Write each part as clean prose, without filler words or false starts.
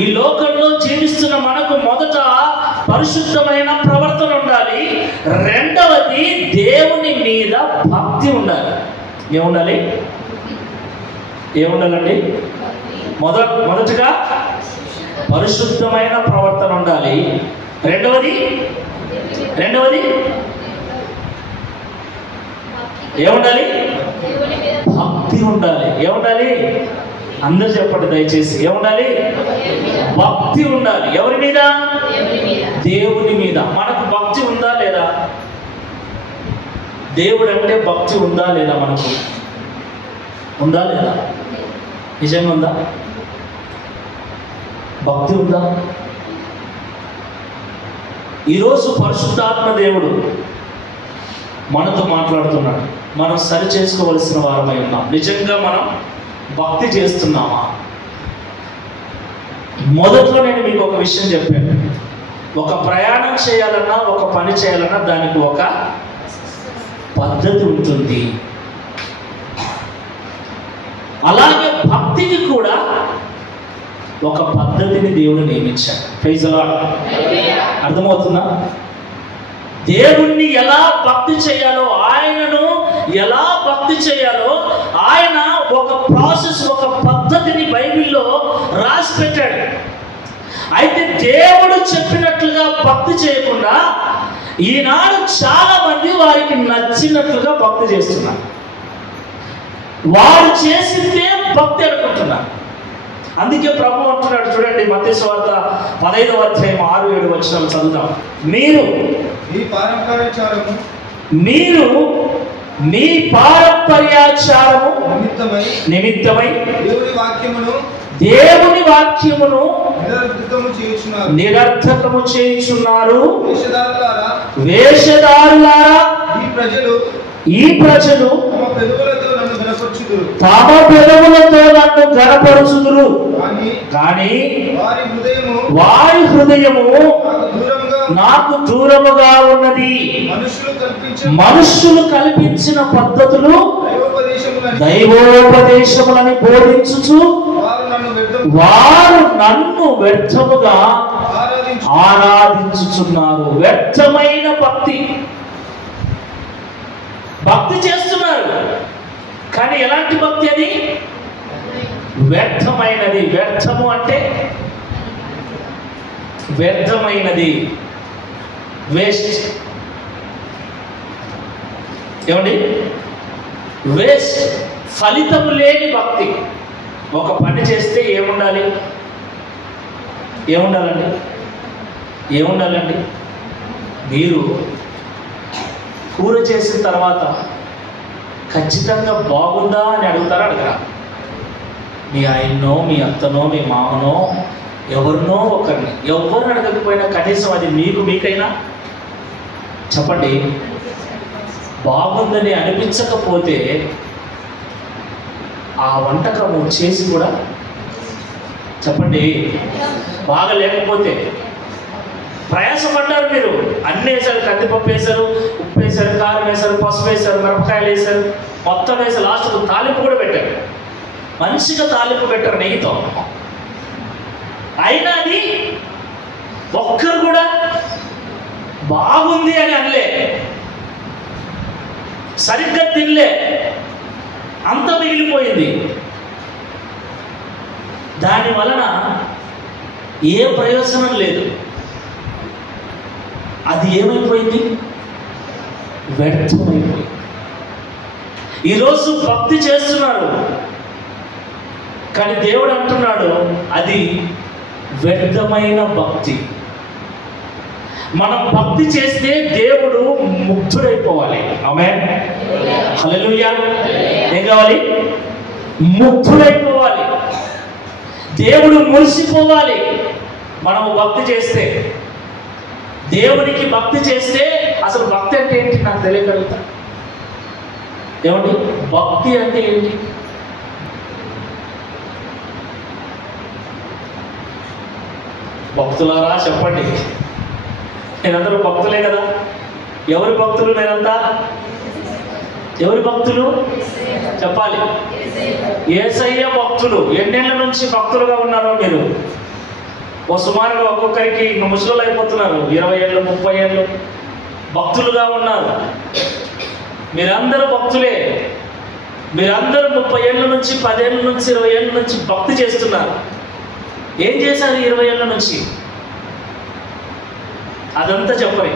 ఈ లోకంలో జీవిస్తున్న మనకు మొదట పరిశుద్ధమైన ప్రవర్తన ఉండాలి. రెండవది దేవుని మీద భక్తి ఉండాలి. ఏముండాలి? ఏముండాలండి? మొదటగా పరిశుద్ధమైన ప్రవర్తన ఉండాలి. రెండవది ఏముండాలి? భక్తి ఉండాలి. ఏముండాలి? అందరూ చెప్పండి దయచేసి. ఏముండాలి? భక్తి ఉండాలి. ఎవరి మీద? దేవుని మీద. మనకు భక్తి ఉందా లేదా? దేవుడు అంటే భక్తి ఉందా లేదా? మనకు ఉందా లేదా? నిజంగా ఉందా? భక్తి ఉందా? ఈరోజు పరిశుద్ధాత్మ దేవుడు మనతో మాట్లాడుతున్నాడు. మనం సరి చేసుకోవలసిన వారమై ఉన్నాం. నిజంగా మనం భక్తి చేస్తున్నామా? మొదట్లో నేను మీకు ఒక విషయం చెప్పాను. ఒక ప్రయాణం చేయాలన్నా, ఒక పని చేయాలన్నా దానికి ఒక పద్ధతి ఉంటుంది. అలాగే భక్తికి కూడా ఒక పద్ధతిని దేవుడు నియమించాడు. Praise the lord. అర్థమవుతుందా? దేవుణ్ణి ఎలా భక్తి చేయాలో, ఆయనను ఎలా భక్తి చేయాలో ఆయన ఒక ప్రాసెస్, ఒక పద్ధతిని బైబిల్లో రాసి పెట్టాడు. అయితే దేవుడు చెప్పినట్లుగా భక్తి చేయకుండా ఈనాడు చాలా మంది వారికి నచ్చినట్లుగా భక్తి చేస్తున్నారు. వారు చేసిందే భక్తి అనుకుంటున్నారు. అందుకే ప్రభు అంటున్నాడు చూడండి, మత్తయి సువార్త 15వ అధ్యాయం 6-7 వచనాలు చదువుతాం. మీరు మీ పారంపర్యాచారము నిమిత్తమై దేవుని వాక్యమును నిరర్థకము చేయుచున్నారు. వేషధారులారా, ఈ ప్రజలు తమ పెదవులతో నన్ను గణపరుచుదురు, కానీ వారి హృదయము నాకు దూరముగా ఉన్నది. మనుష్యులు కల్పించిన పద్ధతులు దైవోపదేశములని బోధించుచు వారు నన్ను వ్యర్థముగా ఆరాధించుచున్నారు. వ్యర్థమైన భక్తి చేస్తున్నారు. కానీ ఎలాంటి భక్తి అది? వ్యర్థమైనది. వ్యర్థము అంటే వ్యర్థమైనది, వేస్ట్. ఏమండి? వేస్ట్, ఫలితము లేని భక్తి. ఒక పని చేస్తే ఏముండాలండి? మీరు కూర చేసిన తర్వాత ఖచ్చితంగా బాగుందా అని అడుగుతారా? అడగరా? మీ ఆయన్నో, మీ అత్తనో, మీ మామనో, ఎవరినో ఒకరిని, ఎవరిని అడగకపోయినా కనీసం అది మీకైనా చెప్పండి. బాగుందని అనిపించకపోతే ఆ వంటకము చేసి కూడా చెప్పండి. బాగా లేకపోతే ప్రయాసపడ్డారు మీరు, అన్నీ వేశారు, కందిపప్పు వేశారు, ఉప్పు వేశారు, కారం వేశారు, పసుపు వేశారు, మిరపకాయలు వేశారు, మొత్తం వేసి లాస్ట్కు తాలింపు కూడా పెట్టారు. మంచిగా తాలింపు పెట్టారు నెయ్యితో. అయినా అది ఒక్కరు కూడా బాగుంది అని అనలే, సరిగ్గా తినలే, అంత మిగిలిపోయింది. దాని వలన ఏ ప్రయోజనం లేదు. అది ఏమైపోయింది? వ్యర్థమైపోయింది. ఈరోజు భక్తి చేస్తున్నారు, కానీ దేవుడు అంటున్నాడు అది వ్యర్థమైన భక్తి. మనం భక్తి చేస్తే దేవుడు ముగ్ధుడైపోవాలి. ఆమేన్, హల్లెలూయా. ఏం కావాలి? ముగ్ధుడైపోవాలి, దేవుడు మురిసిపోవాలి. మనము భక్తి చేస్తే, దేవునికి భక్తి చేస్తే, అసలు భక్తి అంటే ఏంటి నాకు తెలియగలుగుతా? ఏమండి భక్తి అంటే ఏంటి? భక్తులారా చెప్పండి. నేనందరూ భక్తులే కదా. ఎవరి భక్తులు నేనంతా? ఎవరి భక్తులు చెప్పాలి? యేసయ్య భక్తులు. ఎన్నేళ్ల నుంచి భక్తులుగా ఉన్నారో మీరు? సుమారుగా ఒక్కొక్కరికి ఇంకా ముసలు అయిపోతున్నారు, 20 ఏళ్ళు 30 ఏళ్ళు భక్తులుగా ఉన్నారు. మీరందరూ భక్తులే. మీరందరూ 30 ఏళ్ళ నుంచి 10 ఏళ్ళ నుంచి 20 ఏళ్ళ నుంచి భక్తి చేస్తున్నారు. ఏం చేశారు 20 ఏళ్ళ నుంచి? అదంతా చెప్పరు.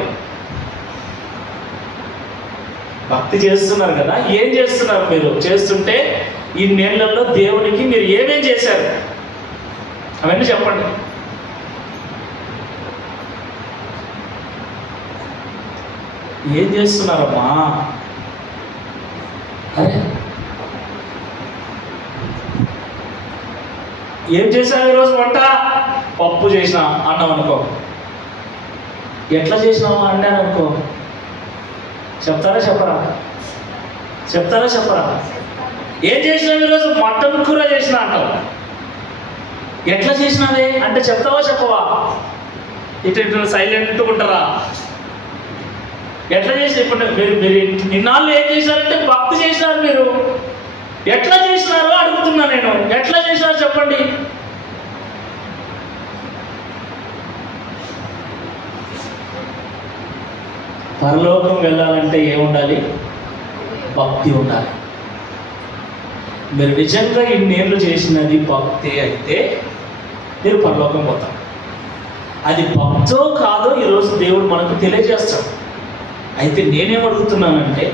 భక్తి చేస్తున్నారు కదా, ఏం చేస్తున్నారు మీరు? చేస్తుంటే ఈ నెలల్లో దేవునికి మీరు ఏమేం చేశారు అవన్నీ చెప్పండి. ఏం చేస్తున్నారమ్మా? అరే ఏం చేసావు ఈరోజు వంట? పప్పు చేసిన అన్నం అనుకో. ఎట్లా చేసినావు అన్నాను అనుకో, చెప్తారా చెప్పరా? చెప్తారా చెప్పరా? ఏం చేసినావు ఈరోజు? మటన్ కూర చేసిన అంటావు. ఎట్లా చేసినావే అంటే చెప్తావా చెప్పవా? ఇటు సైలెంట్గా ఉంటారా? ఎట్లా చేసి ఇప్పుడు మీరు నిన్నాళ్ళు ఏం చేశారంటే భక్తి చేసినారు. మీరు ఎట్లా చేసినారో అడుగుతున్నా నేను. ఎట్లా చేసినారో చెప్పండి. పరలోకం వెళ్ళాలంటే ఏముండాలి? భక్తి ఉండాలి. మీరు నిజంగా ఇన్నేళ్ళు చేసినది భక్తి అయితే మీరు పరలోకం పోతారు. అది భక్తో కాదో ఈరోజు దేవుడు మనకు తెలియజేస్తాడు. అయితే నేనేం అడుగుతున్నానంటే,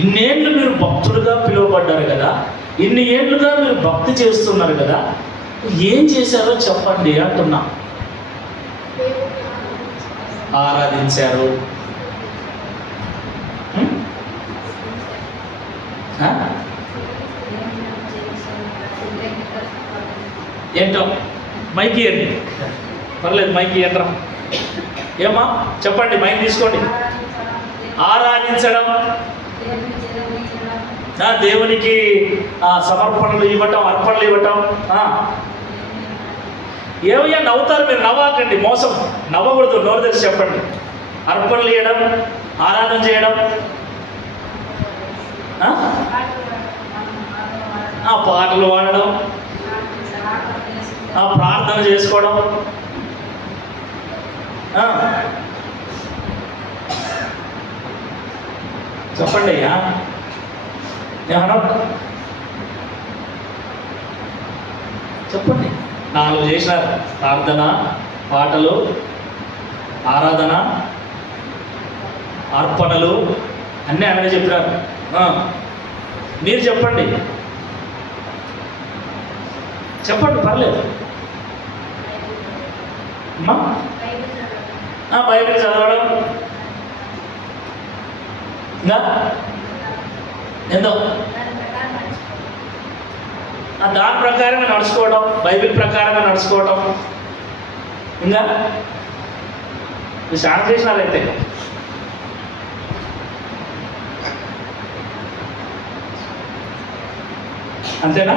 ఇన్నేళ్ళు మీరు భక్తులుగా పిలువబడ్డారు కదా, ఇన్ని ఏళ్ళుగా మీరు భక్తి చేస్తున్నారు కదా, ఏం చేశారో చెప్పండి అంటున్నా. ఆరాధించారు, ఏంటో మైక్ ఇవ్వండి, పర్లేదు మైక్ ఇవ్వండి. ఏమా చెప్పండి, మైక్ తీసుకోండి. ఆరాధించడం, దేవునికి సమర్పణలు ఇవ్వటం, అర్పణలు ఇవ్వటం. ఏమయ్యా నవ్వుతారు మీరు? నవ్వకండి, మోసం. నవ్వకూడదు, నోరు తెలిసి చెప్పండి. అర్పణలు ఇవ్వడం, ఆరాధన చేయడం, పాటలు పాడడం, ప్రార్థన చేసుకోవడం. చెప్పండి అయ్యా ఏమన్నా చెప్పండి. 4 చేసినారు: ప్రార్థన, పాటలు, ఆరాధన, అర్పణలు అన్నీ ఆయన చెప్పినారు. మీరు చెప్పండి, చెప్పండి పర్లేదు. బైబిల్ చదవడం, ఇంకా ఎంతో దాని ప్రకారంగా నడుచుకోవడం, బైబిల్ ప్రకారంగా నడుచుకోవడం. ఇంకా చాలా చేసినారైతే. అంతేనా?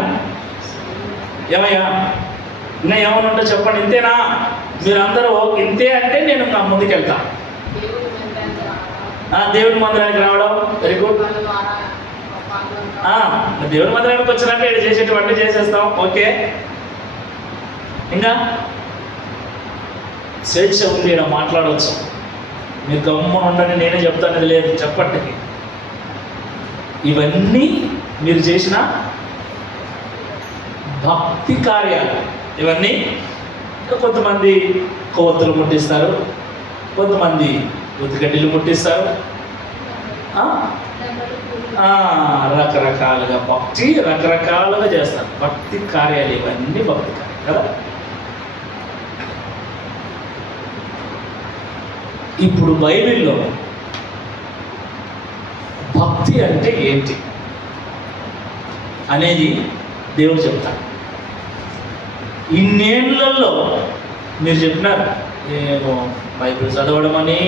ఏమయ్యా ఇంకా ఏమన్నా ఉంటే చెప్పండి. ఇంతేనా? మీరందరూ ఇంతే అంటే నేను నా ముందుకెళ్తా. దేవుని మందిరానికి రావడం వెరీ గుడ్. దేవుని మందిరానికి వచ్చినాక ఇక్కడ చేసేటువంటి చేసేస్తాం. ఓకే, ఇంకా స్వేచ్ఛ ఉంది, ఇక్కడ మాట్లాడవచ్చు. మీరు గమ్మున ఉండని నేనే చెప్తాను లేదు, చెప్పండి. ఇవన్నీ మీరు చేసిన భక్తి కార్యాలు. ఇవన్నీ కొంతమంది కొవ్వొత్తులు ముట్టిస్తారు, కొంతమంది ఉతిగడ్డలు ముట్టిస్తారు. రకరకాలుగా భక్తి రకరకాలుగా చేస్తారు. భక్తి కార్యాలు ఇవన్నీ భక్తి కార్యాలు కదా. ఇప్పుడు బైబిల్లో భక్తి అంటే ఏంటి అనేది దేవుడు చెప్తాడు. ఇన్నేళ్లలో మీరు చెప్పినారు, నేను బైబిల్ చదవడం అని,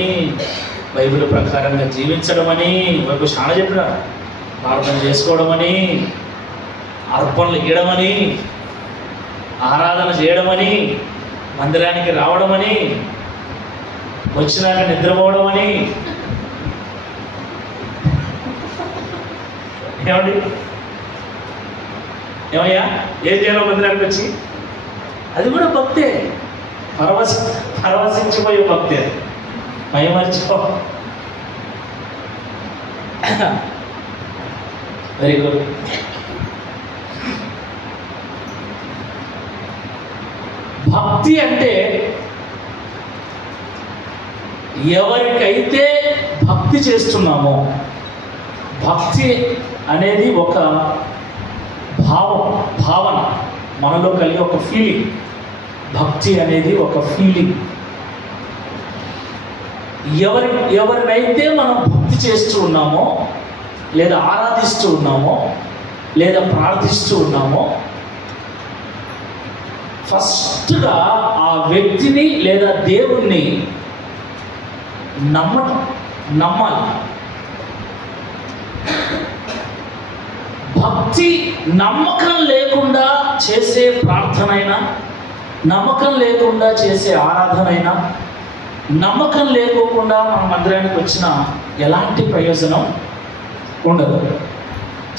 బైబిల్ ప్రకారంగా జీవించడం అని మీకు చాలా చెప్పినారు. ప్రార్థన చేసుకోవడం అని, అర్పణలు ఇవ్వడం అని, ఆరాధన చేయడం అని, మందిరానికి రావడం అని, వచ్చినాక నిద్రపోవడం అని. ఏమండి ఏమయ్యా ఏం చేయాలో మందిరానికి వచ్చి? అది కూడా భక్తే. పరవశించిపోయే భక్తి అది, మైమర్చిపో. Very good. భక్తి అంటే ఎవరికైతే భక్తి చేస్తున్నామో, భక్తి అనేది ఒక భావన మనలో కలిగే ఒక ఫీలింగ్. భక్తి అనేది ఒక ఫీలింగ్. ఎవరినైతే మనం భక్తి చేస్తూ ఉన్నామో, లేదా ఆరాధిస్తూ ఉన్నామో, లేదా ప్రార్థిస్తూ ఉన్నామో, ఫస్ట్గా ఆ వ్యక్తిని లేదా దేవుణ్ణి నమ్మాలి. భక్తి నమ్మకం లేకుండా చేసే ప్రార్థనైనా, నమ్మకం లేకుండా చేసే ఆరాధనైనా, నమ్మకం లేకోకుండా మన మందిరానికి వచ్చిన ఎలాంటి ప్రయోజనం ఉండదు.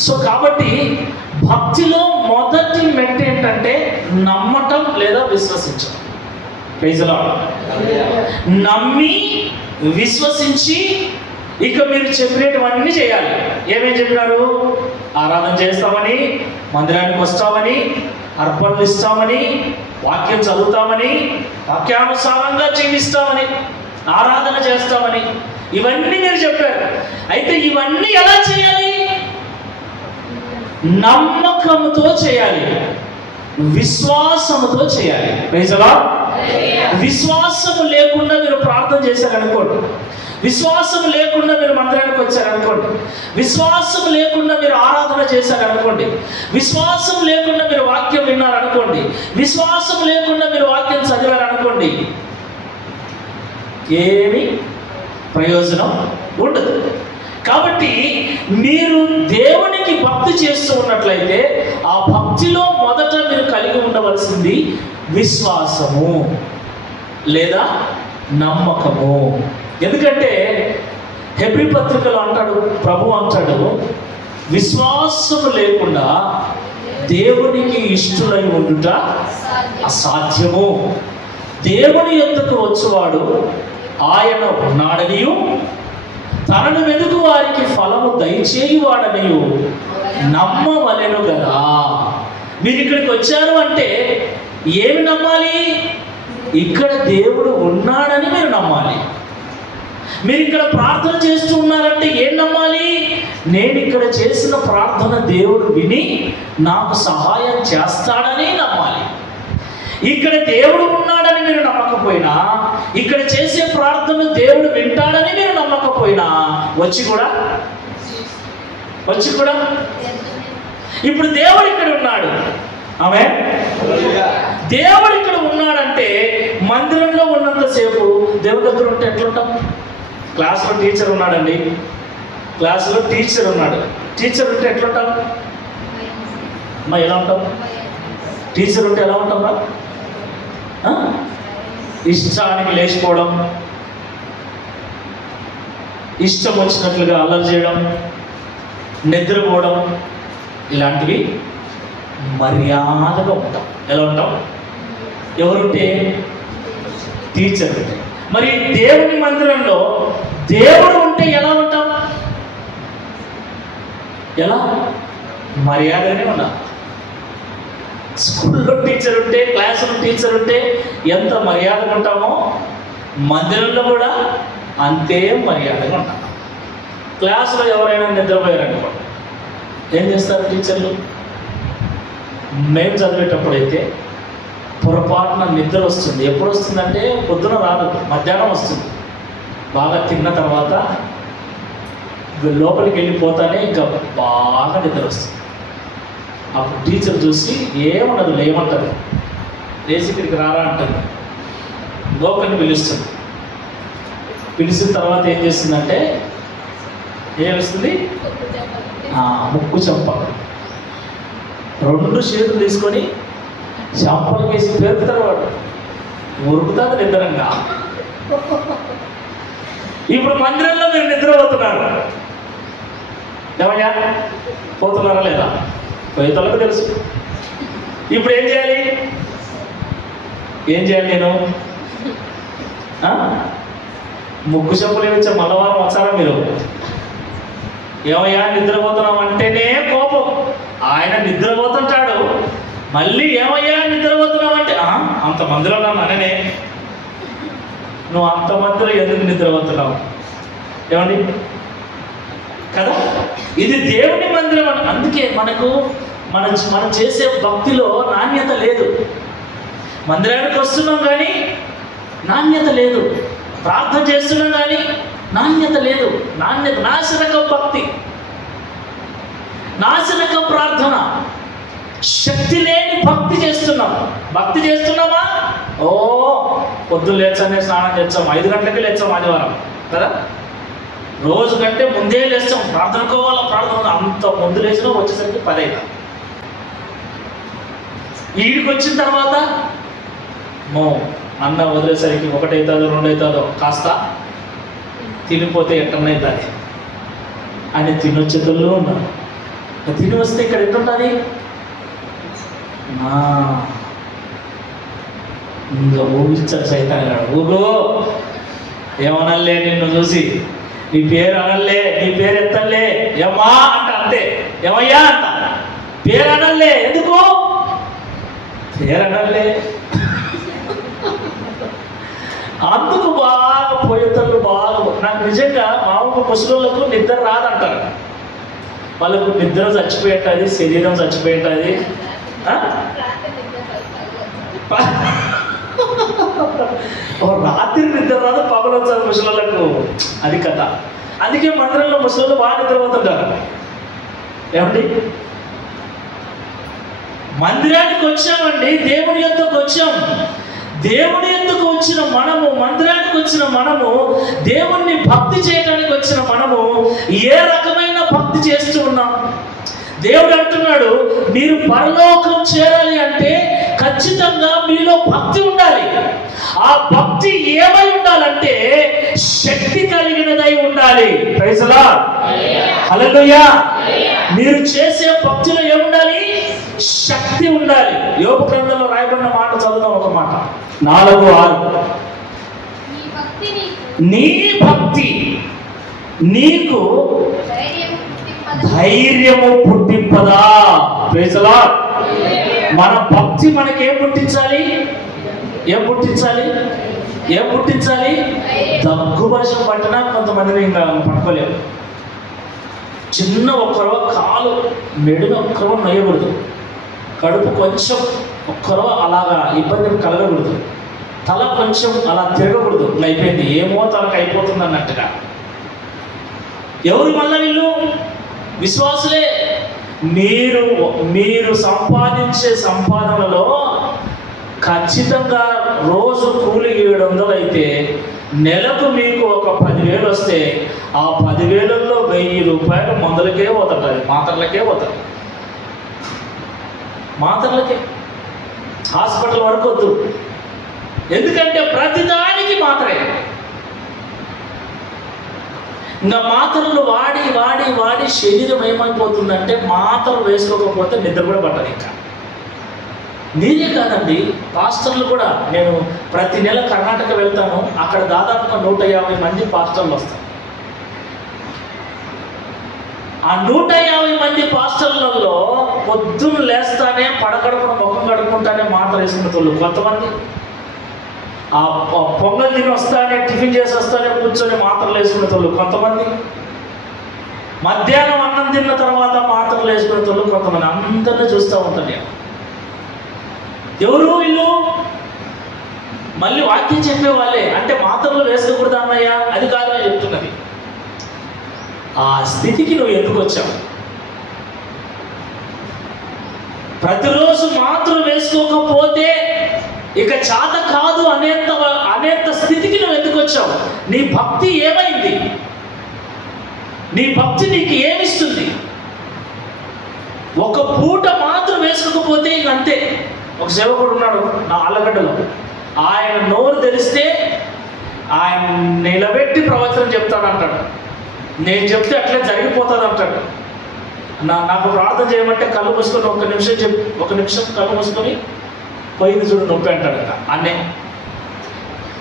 సో కాబట్టి భక్తిలో మొదటి మెట్టు ఏంటంటే నమ్మటం లేదా విశ్వసించడం. Praise the Lord. నమ్మి విశ్వసించి ఇక మీరు చెప్పినటువన్నీ చేయాలి. ఏమేం చెప్పినారు? ఆరాధన చేస్తామని, మందిరానికి వస్తామని, అర్పణలు ఇస్తామని, వాక్యం చదువుతామని, వాక్యానుసారంగా జీవిస్తామని, ఆరాధన చేస్తామని, ఇవన్నీ మీరు చెప్పారు. అయితే ఇవన్నీ ఎలా చేయాలి? నమ్మకంతో చేయాలి, విశ్వాసముతో చేయాలి. Praise the lord. విశ్వాసము లేకుండా మీరు ప్రార్థన చేశారనుకోండి, విశ్వాసం లేకుండా మీరు మందిరానికి వచ్చారనుకోండి, విశ్వాసం లేకుండా మీరు ఆరాధన చేశారనుకోండి, విశ్వాసం లేకుండా మీరు వాక్యం విన్నారనుకోండి, విశ్వాసం లేకుండా మీరు వాక్యం చదివారనుకోండి, ఏమి ప్రయోజనం ఉండదు. కాబట్టి మీరు దేవునికి భక్తి చేస్తూ ఉన్నట్లయితే ఆ భక్తిలో మొదట మీరు కలిగి ఉండవలసింది విశ్వాసము లేదా నమ్మకము. ఎందుకంటే హెబ్రీ పత్రికలో అంటాడు, ప్రభు అంటాడు, విశ్వాసము లేకుండా దేవునికి ఇష్టులై ఉండుట అసాధ్యము. దేవుని యొద్దకు వచ్చువాడు ఆయన ఉన్నాడనియు తనను వెదుకు వారికి ఫలము దయచేయువాడనియు నమ్మవలెను కదా. మీరు ఇక్కడికి వచ్చారు అంటే ఏమి నమ్మాలి? ఇక్కడ దేవుడు ఉన్నాడని మీరు నమ్మాలి. మీరు ఇక్కడ ప్రార్థన చేస్తూ ఉన్నారంటే ఏం నమ్మాలి? నేను ఇక్కడ చేసిన ప్రార్థన దేవుడు విని నాకు సహాయం చేస్తాడని నమ్మాలి. ఇక్కడ దేవుడు ఉన్నాడని మీరు నమ్మకపోయినా, ఇక్కడ చేసే ప్రార్థన దేవుడు వింటాడని మీరు నమ్మకపోయినా వచ్చి కూడా ఇప్పుడు దేవుడు ఇక్కడ ఉన్నాడు. ఆమేన్. దేవుడు ఇక్కడ ఉన్నాడంటే మందిరంలో ఉన్నంతసేపు దేవుడి దగ్గర ఉంటే ఎట్లుంటాం? క్లాసులో టీచర్ ఉన్నాడండి, క్లాసులో టీచర్ ఉన్నాడు, టీచర్ ఉంటే ఎట్లుంటాం? అమ్మా ఎలా ఉంటాం? టీచర్ ఉంటే ఎలా ఉంటాం? ఇష్టానికి లేచిపోవడం, ఇష్టం వచ్చినట్లుగా అల్లరి చేయడం, నిద్రపోవడం, ఇలాంటివి మర్యాదగా ఉంటాం. ఎలా ఉంటాం? ఎవరుంటే? టీచర్ ఉంటే. మరి దేవుని మందిరంలో దేవుడు ఉంటే ఎలా ఉంటాం? ఎలా? మర్యాదగానే ఉండాలి. స్కూల్లో టీచర్ ఉంటే, క్లాసులో టీచర్ ఉంటే ఎంత మర్యాదగా ఉంటామో మందిరంలో కూడా అంతే మర్యాదగా ఉంటాం. క్లాసులో ఎవరైనా నిద్రపోయారనుకోండి, ఏం చేస్తారు టీచర్లు? మేము చదివేటప్పుడు అయితే పొరపాటున నిద్ర వస్తుంది. ఎప్పుడు వస్తుందంటే పొద్దున రాదు, మధ్యాహ్నం వస్తుంది. బాగా తిన్న తర్వాత లోపలికి వెళ్ళిపోతానే ఇంకా బాగా నిద్ర వస్తుంది. అప్పుడు టీచర్ చూసి ఏమన్నది లేమంటారు, లేచి ఇక్కడికి రారా అంటుంది, లోపలిని పిలుస్తుంది. పిలిచిన తర్వాత ఏం చేస్తుందంటే ఏమిస్తుంది? ముక్కు చెంప 2 చేతులు తీసుకొని చెంపలు వేసి పేరుతారు. వాడు ఉరుకుతాడు నిద్రంగా. ఇప్పుడు మందిరంలో మీరు నిద్రపోతున్నారు, ఏమయ్యా పోతున్నారా లేదా? పోయేతలకు తెలుసు. ఇప్పుడు ఏం చేయాలి? ఏం చేయాలి నేను? ముగ్గు చెప్పులు వేయించే మల్లవారం వచ్చారా మీరు? ఏమయ్యా నిద్రపోతున్నాం అంటేనే కోపం. ఆయన నిద్రపోతుంటాడు, మళ్ళీ ఏమయ్యా నిద్రపోతున్నావు అంటే అంతమందిలో నన్ను అననే, నువ్వు అంతమందిలో ఎందుకు నిద్రపోతున్నావు? ఏమండి కదా, ఇది దేవుని మందిరం. అందుకే మనం చేసే భక్తిలో నాణ్యత లేదు. మందిరానికి వస్తున్నాం కానీ నాణ్యత లేదు, ప్రార్థన చేస్తున్నాం కానీ నాణ్యత లేదు. నాశనక భక్తి, నాశనక ప్రార్థన, శక్తి లేని భక్తి చేస్తున్నాం. భక్తి చేస్తున్నామా? పొద్దున్న లేచానే స్నానం చేస్తాం, 5 గంటలకి లేచాం ఆదివారం కదా, రోజు కంటే ముందే లేస్తాం, ప్రార్థనకోవాలా అంత ముందు లేచినా వచ్చేసరికి 10 అవుతుంది. ఈడికి వచ్చిన తర్వాత అన్న వదిలేసరికి 1 అవుతుందో 2 అవుతుందో, కాస్త తినిపోతే ఎట్టనవుతుంది అని తినొచ్చేతుల్లో ఉన్నారు. తిని వస్తే ఇక్కడ ఎట్టుంటుంది? ఇంకా ఊగిచ్చాడు సైతాన్ గాడు. ఊగో ఏమనల్లే, నిన్ను చూసి నీ పేరు అనల్లే, నీ పేరు ఎత్తల్లే, ఏమా అంట, అంతే. ఏమయ్యా అంట, పేరు అనల్లే. ఎందుకు పేరు అనల్లే? అందుకు బాగా పోయేతలు బాగా. నాకు నిజంగా మామూలు ముసలోళ్ళకు నిద్ర రాదంటారు. వాళ్ళకు నిద్ర చచ్చిపోయింటుంది, శరీరం చచ్చిపోయింటుంది. రాత్రి నిద్ర రాదు, పగలొచ్చారు ముసలోళ్ళకు. అది కథ. అందుకే మందిరంలో ముసలోళ్ళు బాగా నిద్రపోతుంటారు. ఏమండి, మందిరానికి వచ్చామండి, దేవుని యొద్దకు వచ్చాం. దేవుని యొద్దకు వచ్చిన మనము, మందిరానికి వచ్చిన మనము, దేవుణ్ణి భక్తి చేయడానికి వచ్చిన మనము ఏ రకమైన భక్తి చేస్తూ ఉన్నాం? దేవుడు అంటున్నాడు, మీరు పరలోకం చేరాలి అంటే ఖచ్చితంగా మీలో భక్తి ఉండాలి. ఆ భక్తి ఏమై ఉండాలంటే శక్తి కలిగినదై ఉండాలి. ప్రైజ్ ది లార్డ్, హల్లెలూయా. మీరు చేసే భక్తిలో ఏముండాలి? శక్తి ఉండాలి. యోబు గ్రంథంలో రాయబడిన మాట చదువుదాం, ఒక మాట 4:6. నీ భక్తి నీకు ధైర్యము పుట్టింపదా? Praise the lord. మన భక్తి మనకి ఏం పుట్టించాలి? ఏం పుట్టించాలి? ఏం పుట్టించాలి? దగ్గు వర్షం పట్టినా కొంతమందిని ఇంకా పట్టుకోలేము. చిన్న ఒక్కరో కాలు మెడున ఒక్కరో నొయ్యకూడదు, కడుపు కొంచెం ఒక్కరో అలాగా ఇబ్బంది కలగకూడదు, తల కొంచెం అలా తిరగకూడదు. అయిపోయింది, ఏమో తలకు అయిపోతుంది అన్నట్టుగా. ఎవరు మళ్ళా వీళ్ళు? విశ్వాసులే. మీరు సంపాదించే సంపాదనలో ఖచ్చితంగా రోజు కూలి 700 అయితే నెలకు మీకు ఒక 10,000 వస్తే ఆ 10,000లో 1000 రూపాయలు మందులకే పోతుంది, మాత్రలకే పోతుంది. మాత్రలకే, హాస్పిటల్ వరకు వద్దు. ఎందుకంటే ప్రతిదానికి మాత్రమే. ఇంకా మాత్రలు వాడి వాడి వాడి శరీరం ఏమైపోతుందంటే, మాత్రలు వేసుకోకపోతే నిద్ర కూడా పట్టదు. ఇంకా మీరే కాదండి, పాస్టర్లు కూడా. నేను ప్రతి నెల కర్ణాటక వెళ్తాను, అక్కడ దాదాపుగా 150 మంది పాస్టర్లు వస్తారు. ఆ 150 మంది పాస్టర్లలో పొద్దున్న లేస్తానే పడకడుపున ముఖం కడుక్కుంటానే మాత్ర వేసుకున్న కొంతమంది, ఆ పొంగల్ తిని వస్తానే టిఫిన్ చేసి వస్తానే కూర్చొని మాత్రలు వేసుకునే కొంతమంది, మధ్యాహ్నం అన్నం తిన్న తర్వాత మాత్రలు వేసుకునే కొంతమంది. అందరినీ చూస్తూ ఉంటాను నేను. ఎవరు వీళ్ళు? మళ్ళీ వాక్యం చెప్పే వాళ్ళే. అంటే మాత్రలు వేసుకోకూడదు అన్నయ్య, అది కాదని చెప్తున్నది. ఆ స్థితికి నువ్వు ఎందుకు వచ్చావు? ప్రతిరోజు మాత్రలు వేసుకోకపోతే ఇక చేత కాదు అనేంత స్థితికి నువ్వు ఎందుకు వచ్చావు? నీ భక్తి ఏమైంది? నీ భక్తి నీకు ఏమిస్తుంది? ఒక పూట మాత్రం వేసుకోకపోతే ఇక అంతే. ఒక సేవకుడు ఉన్నాడు నా ఆళ్ళగడ్డలో, ఆయన నోరు తెరిస్తే ఆయన నిలబెట్టి ప్రవచనం చెప్తాడు అంటాడు. నేను చెప్తే అట్లే జరిగిపోతుంది అంటాడు. నాకు ప్రార్థన చేయమంటే కళ్ళు మూసుకొని ఒక నిమిషం కళ్ళు మూసుకొని పోయింది చూడు నొప్పి అంటాడు అన్నే.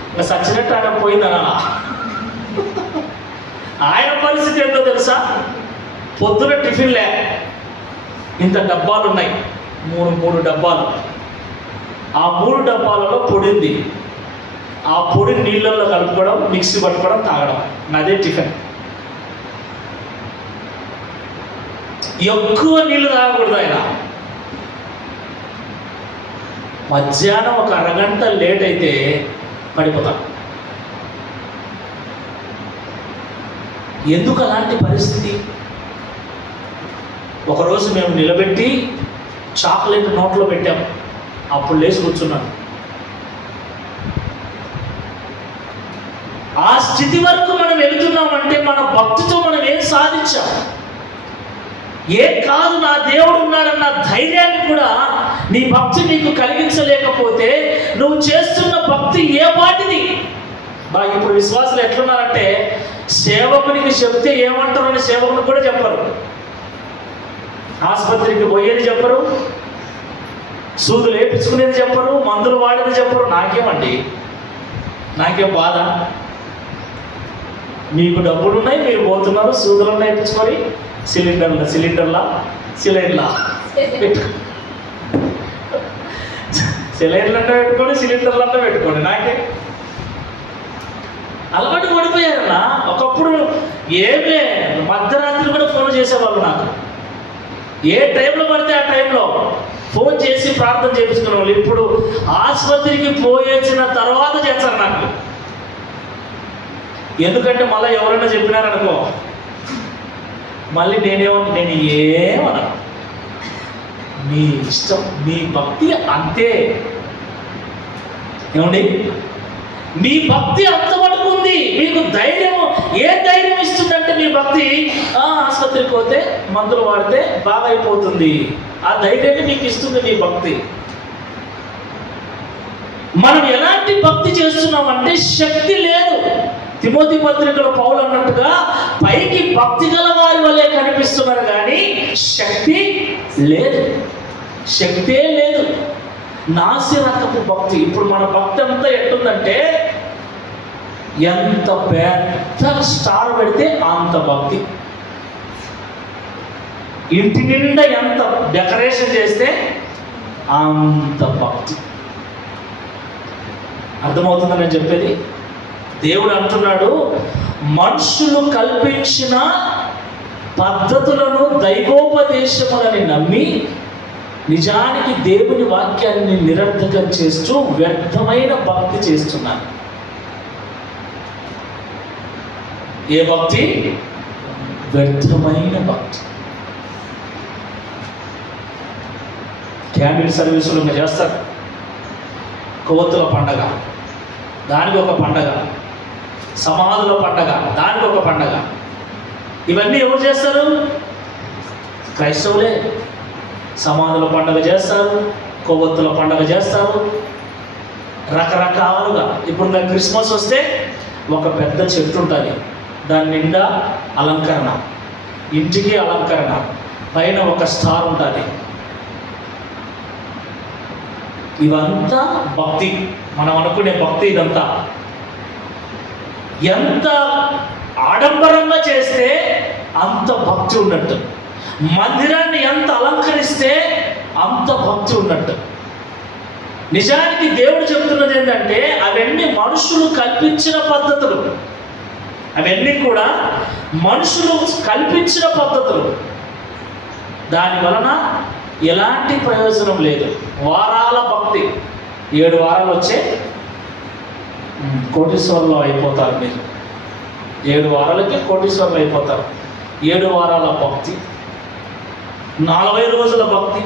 ఇంకా సచ్చినట్టు ఆయన పోయిందనా? ఆయన పరిస్థితి ఏంటో తెలుసా? పొద్దున టిఫిన్లే, ఇంత డబ్బాలు ఉన్నాయి, మూడు డబ్బాలు. ఆ 3 డబ్బాలలో పొడి ఉంది. ఆ పొడి నీళ్ళల్లో కలుపుకోవడం, మిక్సీ పట్టుకోవడం, తాగడం, అదే టిఫిన్. ఎక్కువ నీళ్ళు తాగకూడదు ఆయన. మధ్యాహ్నం ఒక అరగంట లేట్ అయితే పడిపోతాం. ఎందుకు అలాంటి పరిస్థితి? ఒకరోజు మేము నిలబెట్టి చాక్లెట్ నోట్లో పెట్టాం, అప్పుడు లేచి కూర్చున్నాను. ఆ స్థితి వరకు మనం వెళుతున్నామంటే మన భక్తితో మనం ఏం సాధించాం? ఏం కాదు, నా దేవుడు ఉన్నాడన్న ధైర్యాన్ని కూడా నీ భక్తి నీకు కలిగించలేకపోతే నువ్వు చేస్తున్న భక్తి ఏ వాటిది? ఇప్పుడు విశ్వాసులు ఎట్లున్నారంటే, సేవకునికి చెప్తే ఏమంటారు అని సేవకునికి కూడా చెప్పరు, ఆసుపత్రికి పోయేది చెప్పరు, సూదులు వేయించుకునేది చెప్పరు, మందులు వాడేది చెప్పరు. నాకేమండి, నాకేం బాధ? మీకు డబ్బులు ఉన్నాయి, మీరు పోతున్నారు, సూదులను వేయించుకొని సిలిండర్లా సిలిండర్లంతా పెట్టుకొని సిలిండర్లంతా పెట్టుకోండి. నాకే అలవాటు పడిపోయారన్నా. ఒకప్పుడు ఏమే మధ్యరాత్రి కూడా ఫోన్ చేసేవాళ్ళు నాకు. ఏ టైంలో పడితే ఆ టైంలో ఫోన్ చేసి ప్రార్థన చేయించుకునే వాళ్ళు. ఇప్పుడు ఆసుపత్రికి పోయేసిన తర్వాత చేస్తారు నాకు. ఎందుకంటే మళ్ళీ ఎవరైనా చెప్పినారనుకో, మళ్ళీ నేను ఏమన్నా, మీ ఇష్టం, మీ భక్తి అంతే. ఏమండి, మీ భక్తి అంత పడుతుంది. మీకు ధైర్యం, ఏ ధైర్యం ఇస్తుందంటే మీ భక్తి, ఆసుపత్రికి పోతే మందులు వాడితే బాగా అయిపోతుంది, ఆ ధైర్యాన్ని మీకు ఇస్తుంది మీ భక్తి. మనం ఎలాంటి భక్తి చేస్తున్నామంటే శక్తి లేదు. తిమోతి పత్రికలో పౌలు అన్నట్టుగా పైకి భక్తి గల వారి వలె కనిపిస్తున్నారు కానీ శక్తి లేదు, శక్తే లేదు. నాసిరకపు భక్తి. ఇప్పుడు మన భక్తి అంతా ఎట్టుందంటే, ఎంత పెద్ద స్టార్ పెడితే అంత భక్తి, ఇంటి నిండా ఎంత డెకరేషన్ చేస్తే అంత భక్తి. అర్థమవుతుందని నేను చెప్పేది? దేవుడు అంటున్నాడు, మనుషులు కల్పించిన పద్ధతులను దైవోపదేశములని నమ్మి నిజానికి దేవుని వాక్యాన్ని నిరర్థకం చేస్తూ వ్యర్థమైన భక్తి చేస్తున్నాను. ఏ భక్తి? వ్యర్థమైన భక్తి. క్యాండిల్ సర్వీసులు మీరు చేస్తారు, కొవ్వొత్తుల పండగ దానికి ఒక పండగ, సమాధుల పండగ దానికి ఒక పండగ. ఇవన్నీ ఎవరు చేస్తారు? క్రైస్తవులే. సమాధుల పండుగ చేస్తారు, కొవ్వొత్తుల పండుగ చేస్తారు, రకరకాలుగా. ఇప్పుడు నాకు క్రిస్మస్ వస్తే ఒక పెద్ద చెట్టు ఉంటుంది, దాని నిండా అలంకరణ, ఇంటికి అలంకరణ, పైన ఒక స్టార్ ఉంటుంది. ఇవంతా భక్తి, మనం అనుకునే భక్తి ఇదంతా. ఎంత ఆడంబరంగా చేస్తే అంత భక్తి ఉన్నట్టు, మందిరాన్ని ఎంత అలంకరిస్తే అంత భక్తి ఉన్నట్టు. నిజానికి దేవుడు చెబుతున్నది ఏంటంటే, అవన్నీ మనుషులు కల్పించిన పద్ధతులు, అవన్నీ కూడా మనుషులు కల్పించిన పద్ధతులు. దాని వలన ఎలాంటి ప్రయోజనం లేదు. వారాల భక్తి, 7 వారాలు వచ్చే కోటీశ్వరులు అయిపోతారు మీరు. 7 వారాలకి కోటీశ్వరులు అయిపోతారు. 7 వారాల భక్తి, 40 రోజుల భక్తి.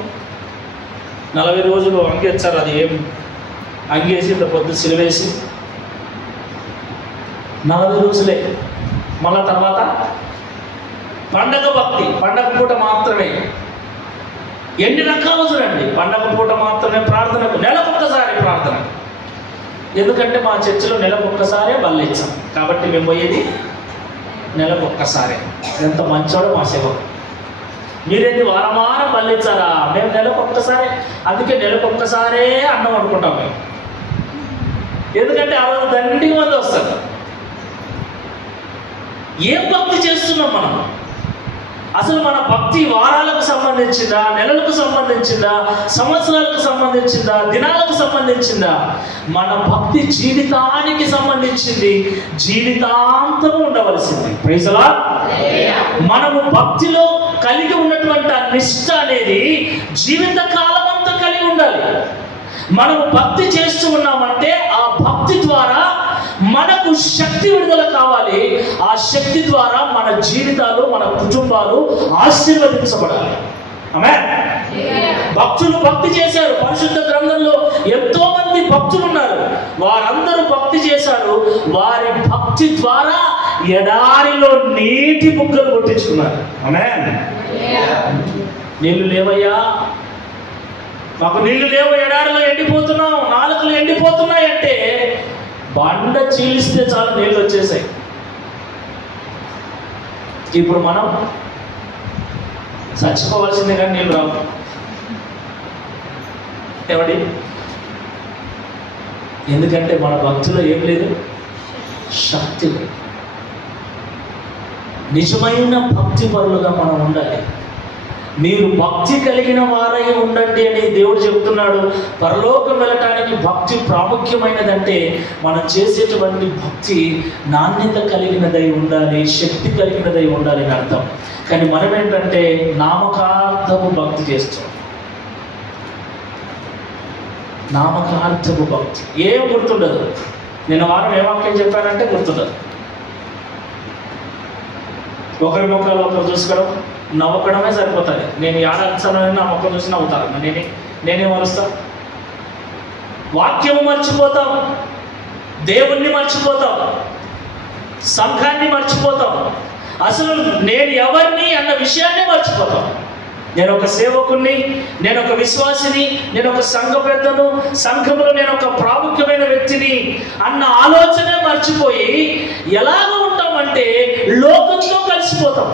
40 రోజులు అంగేస్తారు, అది ఏం అంగేసి ఇంత పొద్దు సిలువేసి 40 రోజులే. మళ్ళా తర్వాత పండగ భక్తి, పండగ పూట మాత్రమే. ఎన్ని రకాలు చూడండి, పండగ పూట మాత్రమే ప్రార్థనకు, నెలకొక్కసారి ప్రార్థన. ఎందుకంటే మా చర్చిలో నెలకొక్కసారే బల్ల ఇచ్చాం కాబట్టి మేము పోయేది నెలకొక్కసారే. ఎంత మంచోడో మా సేవ. మీరేంది వారం వారం బలిచ్చారా? మేము నెలకు ఒక్కసారి, అందుకే నెలకు ఒక్కసారే అన్నం అనుకుంటాం మేము. ఎందుకంటే ఆ రోజు దండిగా మంది వస్తారు. ఏం భక్తి చేస్తున్నాం మనం? అసలు మన భక్తి వారాలకు సంబంధించిందా, నెలలకు సంబంధించిందా, సంవత్సరాలకు సంబంధించిందా, దినాలకు సంబంధించిందా? మన భక్తి జీవితానికి సంబంధించింది, జీవితాంతము ఉండవలసింది. Praise the lord. మనము భక్తిలో కలిగి ఉన్నటువంటి ఆ నిష్ఠ అనేది జీవిత కాలం అంతా కలిగి ఉండాలి. మనము భక్తి చేస్తూ ఉన్నామంటే ఆ భక్తి ద్వారా మనకు శక్తి విడుదల కావాలి. ఆ శక్తి ద్వారా మన జీవితాలు, మన కుటుంబాలు ఆశీర్వదించబడాలి. ఆమేన్. భక్తులు భక్తి చేశారు. పరిశుద్ధ గ్రంథంలో ఎంతో మంది భక్తులు ఉన్నారు. వారందరూ భక్తి చేశారు. వారి భక్తి ద్వారా ఎడారిలో నీటి బుగ్గలు కొట్టించుకున్నారు. ఆమేన్. నీళ్లు లేవయ్యా, మాకు నీళ్లు లేవు, ఎడారిలో ఎండిపోతున్నాం, నాలుకలు ఎండిపోతున్నాయి అంటే బండ చీలిస్తే చాలు నీళ్ళు వచ్చేసాయి. ఇప్పుడు మనం చచ్చిపోవాల్సిందే కానీ నీళ్ళు రావు. ఏమండి? ఎందుకంటే మన భక్తిలో ఏం లేదు, శక్తి లేదు. నిజమైన భక్తి పరులుగా మనం ఉండాలి. మీరు భక్తి కలిగిన వారై ఉండండి అని దేవుడు చెబుతున్నాడు. పరలోకం వెళ్ళటానికి భక్తి ప్రాముఖ్యమైనదంటే మనం చేసేటువంటి భక్తి నాణ్యత కలిగినదై ఉండాలి, శక్తి కలిగినదై ఉండాలి అని అర్థం. కానీ మనం ఏంటంటే నామకార్థపు భక్తి చేస్తాం. నామకార్థపు భక్తి ఏం గుర్తుండదు. నేను వారం ఏ వాక్యం చెప్పానంటే గుర్తుండదు. ఒకరి ముఖాలు ఒకరు చూసుకోవడం, నవ్వకడమే సరిపోతుంది. నేను ఏడాది నా ముఖం చూసి నవ్వుతారు. నేనేం మరుస్తా? వాక్యము మర్చిపోతాం, దేవుణ్ణి మర్చిపోతాం, సంఘాన్ని మర్చిపోతాం, అసలు నేను ఎవరిని అన్న విషయాన్ని మర్చిపోతాం. నేను ఒక సేవకుణ్ణి, నేను ఒక విశ్వాసిని, నేను ఒక సంఘ పెద్దను, సంఘంలో నేను ఒక ప్రాముఖ్యమైన వ్యక్తిని అన్న ఆలోచనే మర్చిపోయి ఎలాగ ఉంటామంటే లోకంతో కలిసిపోతాం.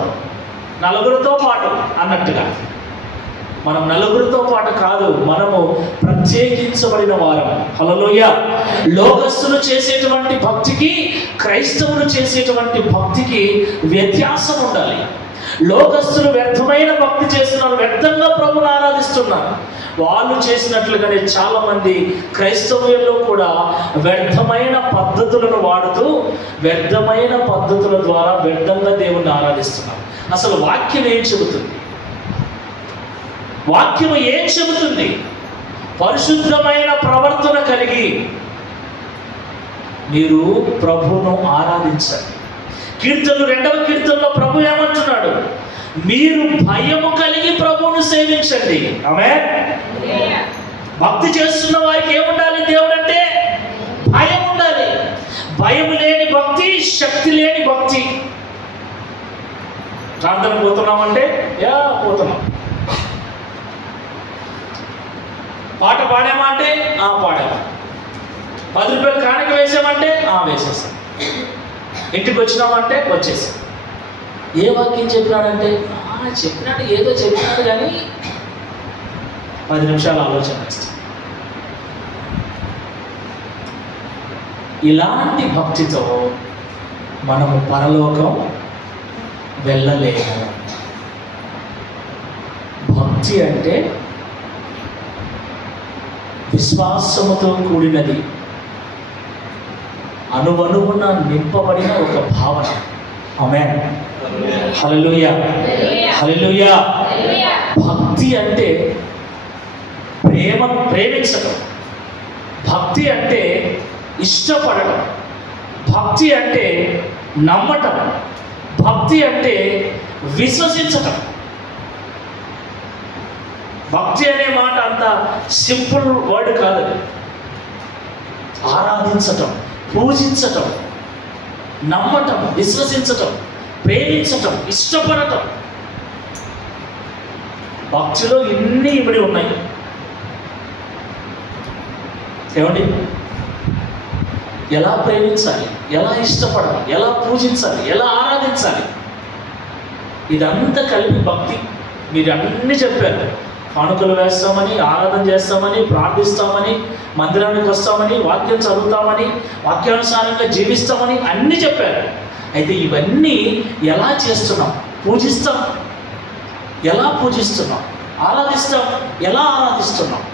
నలుగురితో పాటు అన్నట్టుగా. మనం నలుగురితో పాటు కాదు, మనము ప్రత్యేకించబడిన వారం. హల్లెలూయా. లోకస్తులు చేసేటువంటి భక్తికి, క్రైస్తవులు చేసేటువంటి భక్తికి వ్యత్యాసం ఉండాలి. లోకస్తులు వ్యర్థమైన భక్తి చేస్తున్నారు, వ్యర్థంగా ప్రభుని ఆరాధిస్తున్నారు. వాళ్ళు చేసినట్లుగానే చాలా మంది క్రైస్తవుల్లో కూడా వ్యర్థమైన పద్ధతులను వాడుతూ వ్యర్థమైన పద్ధతుల ద్వారా వ్యర్థంగా దేవుణ్ణి ఆరాధిస్తున్నారు. అసలు వాక్యం ఏం చెబుతుంది? వాక్యము ఏం చెబుతుంది? పరిశుద్ధమైన ప్రవర్తన కలిగి మీరు ప్రభువును ఆరాధించండి. కీర్తనలు 2వ కీర్తనలో ప్రభు ఏమంటున్నాడు? మీరు భయము కలిగి ప్రభువును సేవించండి. ఆమేన్. భక్తి చేస్తున్న వారికి ఏముండాలి? దేవుడు అంటే భయం ఉండాలి. భయం లేని భక్తి శక్తి లేని భక్తి. ప్రార్థన పోతున్నామంటే పోతున్నాం. పాట పాడామంటే పాడాము. 10 రూపాయలు కానుక వేసామంటే వేసేస్తాం. ఇంటికి వచ్చినామంటే వచ్చేసాం. ఏ వాక్యం చెప్పినాడంటే చెప్పినాడు, ఏదో చెప్పినాడు కానీ 10 నిమిషాలు ఆలోచన చేస్తాం. ఇలాంటి భక్తితో మనము పరలోకం వెళ్ళలేము. భక్తి అంటే విశ్వాసముతో కూడినది, అనువనువున నింపబడిన ఒక భావన. ఆమేన్. హల్లెలూయా, హల్లెలూయా. భక్తి అంటే ప్రేమించడం. భక్తి అంటే ఇష్టపడటం. భక్తి అంటే నమ్మటం. భక్తి అంటే విశ్వసించటం. భక్తి అనే మాట అంత సింపుల్ వర్డ్ కాదు. ఆరాధించటం, పూజించటం, నమ్మటం, విశ్వసించటం, ప్రేమించటం, ఇష్టపడటం. భక్తిలో ఇన్ని ఇమిడి ఉన్నాయి. ఏమండి? ఎలా ప్రేమించాలి, ఎలా ఇష్టపడాలి, ఎలా పూజించాలి, ఎలా ఆరాధించాలి, ఇదంతా కలిపి భక్తి. మీరు అన్నీ చెప్పారు. కానుకలు వేస్తామని, ఆరాధన చేస్తామని, ప్రార్థిస్తామని, మందిరానికి వస్తామని, వాక్యం చదువుతామని, వాక్యానుసారంగా జీవిస్తామని అన్నీ చెప్పారు. అయితే ఇవన్నీ ఎలా చేస్తున్నాం? పూజిస్తాం, ఎలా పూజిస్తున్నాం? ఆరాధిస్తాం, ఎలా ఆరాధిస్తున్నాం?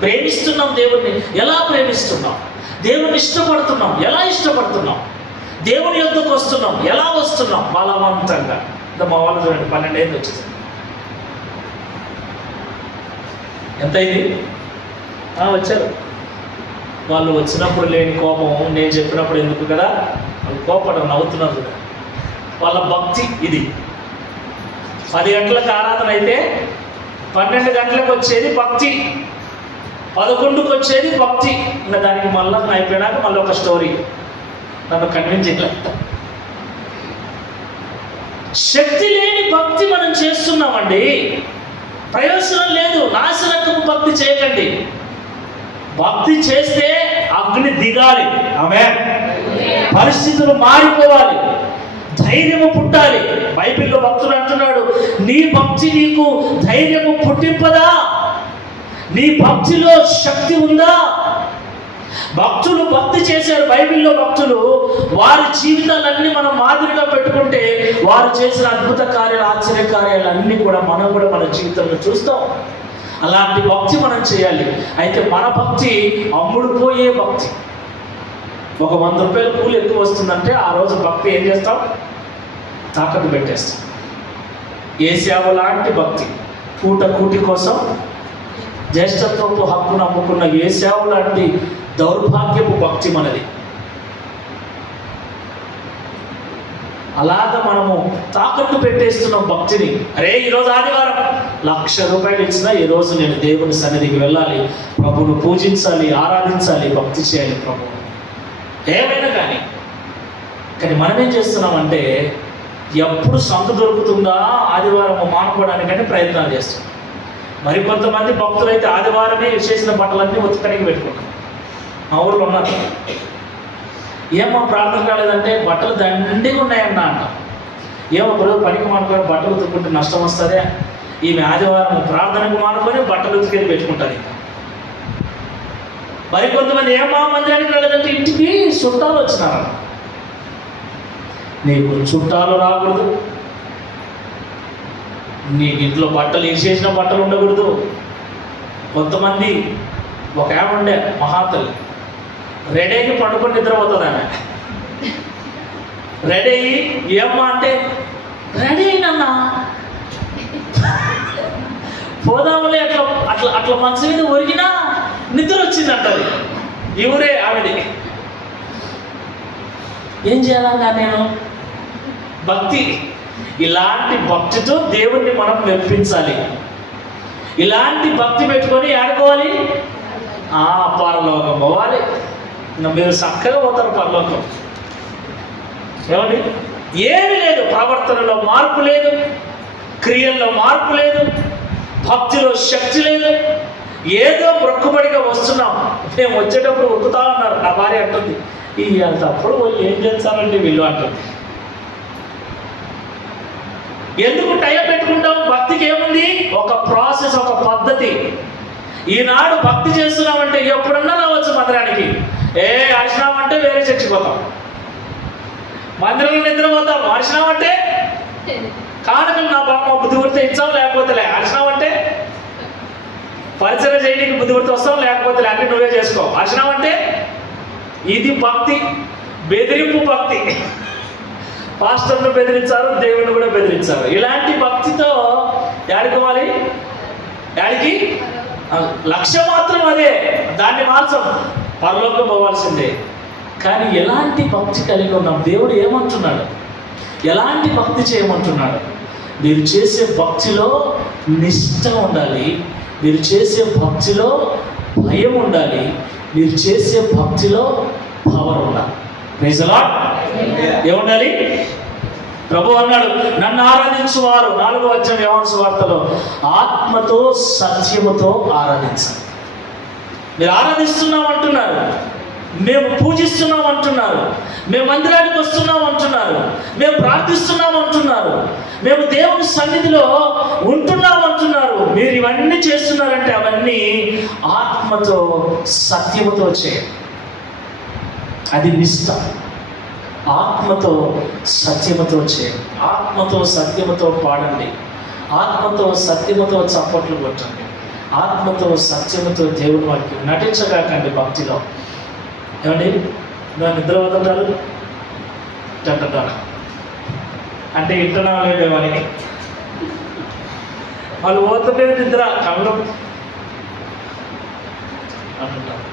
ప్రేమిస్తున్నాం దేవుణ్ణి, ఎలా ప్రేమిస్తున్నాం? దేవుని ఇష్టపడుతున్నాం, ఎలా ఇష్టపడుతున్నాం? దేవుని యొద్దకు వస్తున్నాం, ఎలా వస్తున్నాం? బలవంతంగా. మా వాళ్ళు చూడండి, 12 ఏళ్ళు వచ్చేసింది. ఎంతైంది? వచ్చారు. వాళ్ళు వచ్చినప్పుడు లేని కోపం నేను చెప్పినప్పుడు ఎందుకు కదా, వాళ్ళు కోపడం నవ్వుతున్నారు కదా. వాళ్ళ భక్తి ఇది. 10 గంటలకు ఆరాధన అయితే 12 గంటలకు వచ్చేది భక్తి, 11కు వచ్చేది భక్తి. ఇంకా దానికి మళ్ళీ అయిపోయినాక మళ్ళీ ఒక స్టోరీ. నన్ను కన్విన్స్ చేయలేదు. శక్తి లేని భక్తి మనం చేస్తున్నామండి, ప్రయోజనం లేదు. నాశనకపు భక్తి చేయకండి. భక్తి చేస్తే అగ్ని దిగాలి, ఆమేన్. పరిస్థితులు మారిపోవాలి, ధైర్యము పుట్టాలి. బైబిల్లో భక్తుడు అంటున్నాడు, నీ భక్తి నీకు ధైర్యము పుట్టింపదా? నీ భక్తిలో శక్తి ఉందా? భక్తులు భక్తి చేశారు. బైబిల్లో భక్తులు వారి జీవితాలన్నీ మనం మాదిరిగా పెట్టుకుంటే వారు చేసిన అద్భుత కార్యాలు, ఆశ్చర్య కార్యాలు అన్నీ కూడా మనం కూడా మన జీవితంలో చూస్తాం. అలాంటి భక్తి మనం చేయాలి. అయితే మన భక్తి అమ్ముడుపోయే భక్తి. ఒక 100 రూపాయల కూలి ఎక్కువ వస్తుందంటే ఆ రోజు భక్తి ఏం చేస్తాం? తాకట్టు పెట్టేస్తాం. ఏశావు లాంటి భక్తి, కూటి కోసం జ్యేష్ఠత్వపు హక్కును అమ్ముకున్న ఏశావు లాంటి దౌర్భాగ్యపు భక్తి మనది. అలాగ మనము తాకట్టు పెట్టేస్తున్నాం భక్తిని. అరే ఈరోజు ఆదివారం 1,00,000 రూపాయలు ఇచ్చినా ఈరోజు నేను దేవుని సన్నిధికి వెళ్ళాలి, ప్రభువును పూజించాలి, ఆరాధించాలి, భక్తి చేయాలి ప్రభువు, ఏమైనా కానీ మనం ఏం చేస్తున్నామంటే ఎప్పుడు సంత దొరుకుతుందా ఆదివారం మానుకోవడానికని ప్రయత్నాలు చేస్తున్నాం. మరి కొంతమంది భక్తులు అయితే ఆదివారమే చేసిన బట్టలన్నీ ఉతకడానికి పెట్టుకుంటారు. మా ఊర్లో ఉన్నారు. ఏమో ప్రార్థన కాలేదంటే బట్టలు దండిగా ఉన్నాయన్న అంట. ఏమో బ్రదర్ పనికి మానుకొని బట్టలు ఉతుక్కుంటే నష్టం వస్తుందే, ఈమె ఆదివారం ప్రార్థనకు మానుకొని బట్టలు ఉతికేది పెట్టుకుంటుంది. మరి కొంతమంది ఏమో మందిరానికి రాలేదంటే ఇంటికి చుట్టాలు వచ్చినారు. నీకు చుట్టాలు రాకూడదు, నీకు ఇంట్లో బట్టలు వేసేసిన బట్టలు ఉండకూడదు. కొంతమంది ఒక ఆమె ఉండే మహాతల్లి, రెడీ అయ్యి పండుకొని నిద్రపోతుంది. ఆమె రెడీ అయ్యి ఏమ్మా అంటే రెడీ అయినన్నా పోదాములే అట్లా అట్లా అట్లా మనసు మీద ఒరిగినా నిద్ర వచ్చింది అంటది. ఈ ఊరే ఆవిడ. ఏం చేయాలన్నా నేను భక్తి, ఇలాంటి భక్తితో దేవుణ్ణి మనం మెప్పించాలి. ఇలాంటి భక్తి పెట్టుకొని ఆడుకోవాలి, పరలోకం పోవాలి. ఇంకా మీరు చక్కగా పోతారు పరలోకం. ఏమండి? ఏమి లేదు, ప్రవర్తనలో మార్పు లేదు, క్రియల్లో మార్పు లేదు, భక్తిలో శక్తి లేదు. ఏదో మొక్కుబడిగా వస్తున్నాం. మేము వచ్చేటప్పుడు ఉక్కుతా ఉన్నారు. నా భార్య అంటుంది, అంతప్పుడు ఏం చేస్తారండి వీళ్ళు అంటుంది. ఎందుకు టైం పెట్టుకుంటాం? భక్తికి ఏముంది? ఒక ప్రాసెస్, ఒక పద్ధతి. ఈనాడు భక్తి చేస్తున్నామంటే ఎప్పుడన్నా రావచ్చు మందిరానికి. అరిచినామంటే వేరే చచ్చిపోతాం, మందిరంలో నిద్రపోతాం. అరిచినామంటే కానుకలు నా బామ్మ బుద్ధివృత్తి ఇచ్చాం, లేకపోతే అరిచినామంటే పరిచయం చేయడానికి బుద్ధివృత్తి వస్తాం, లేకపోతే అన్ని నువ్వే చేసుకో. అరిచినామంటే ఇది భక్తి, బెదిరింపు భక్తి. పాస్టర్ను బెదిరించారు, దేవుని కూడా బెదిరించారు. ఇలాంటి భక్తితో ఏడుకోవాలి. యాడికి? లక్ష్యం మాత్రం అదే, దాన్ని మార్చం, పరలోకం పోవాల్సిందే. కానీ ఎలాంటి భక్తి కలిగి ఉన్నాం? దేవుడు ఏమంటున్నాడు? ఎలాంటి భక్తి చేయమంటున్నాడు? మీరు చేసే భక్తిలో నిష్ఠ ఉండాలి, మీరు చేసే భక్తిలో భయం ఉండాలి, మీరు చేసే భక్తిలో పవర్ ఉండాలి. Praise the lord. ఏముండాలి? ప్రభు అన్నాడు, నన్ను ఆరాధించువారు 4వ అధ్యాయం యోహాను సువార్తలో ఆత్మతో సత్యముతో ఆరాధించాలి. మీరు ఆరాధిస్తున్నాం అంటున్నారు, మేము పూజిస్తున్నాం అంటున్నారు, మేము మందిరానికి వస్తున్నాం అంటున్నారు, మేము ప్రార్థిస్తున్నాం అంటున్నారు, మేము దేవుని సన్నిధిలో ఉంటున్నాం అంటున్నారు. మీరు ఇవన్నీ చేస్తున్నారంటే అవన్నీ ఆత్మతో సత్యముతో చేయండి. అది నిష్ఠ. ఆత్మతో సత్యముతో చేయండి. ఆత్మతో సత్యముతో పాడండి. ఆత్మతో సత్యముతో చప్పట్లు కొట్టండి. ఆత్మతో సత్యముతో దేవుని వాక్యం నటించగాకండి భక్తిలో. ఏమండి నా నిద్రపోతుంటారు అంటారు, అంటే ఇంటనా లేదేమని వాళ్ళు పోతుండేది నిద్ర కళ్ళు అంటుంటారు.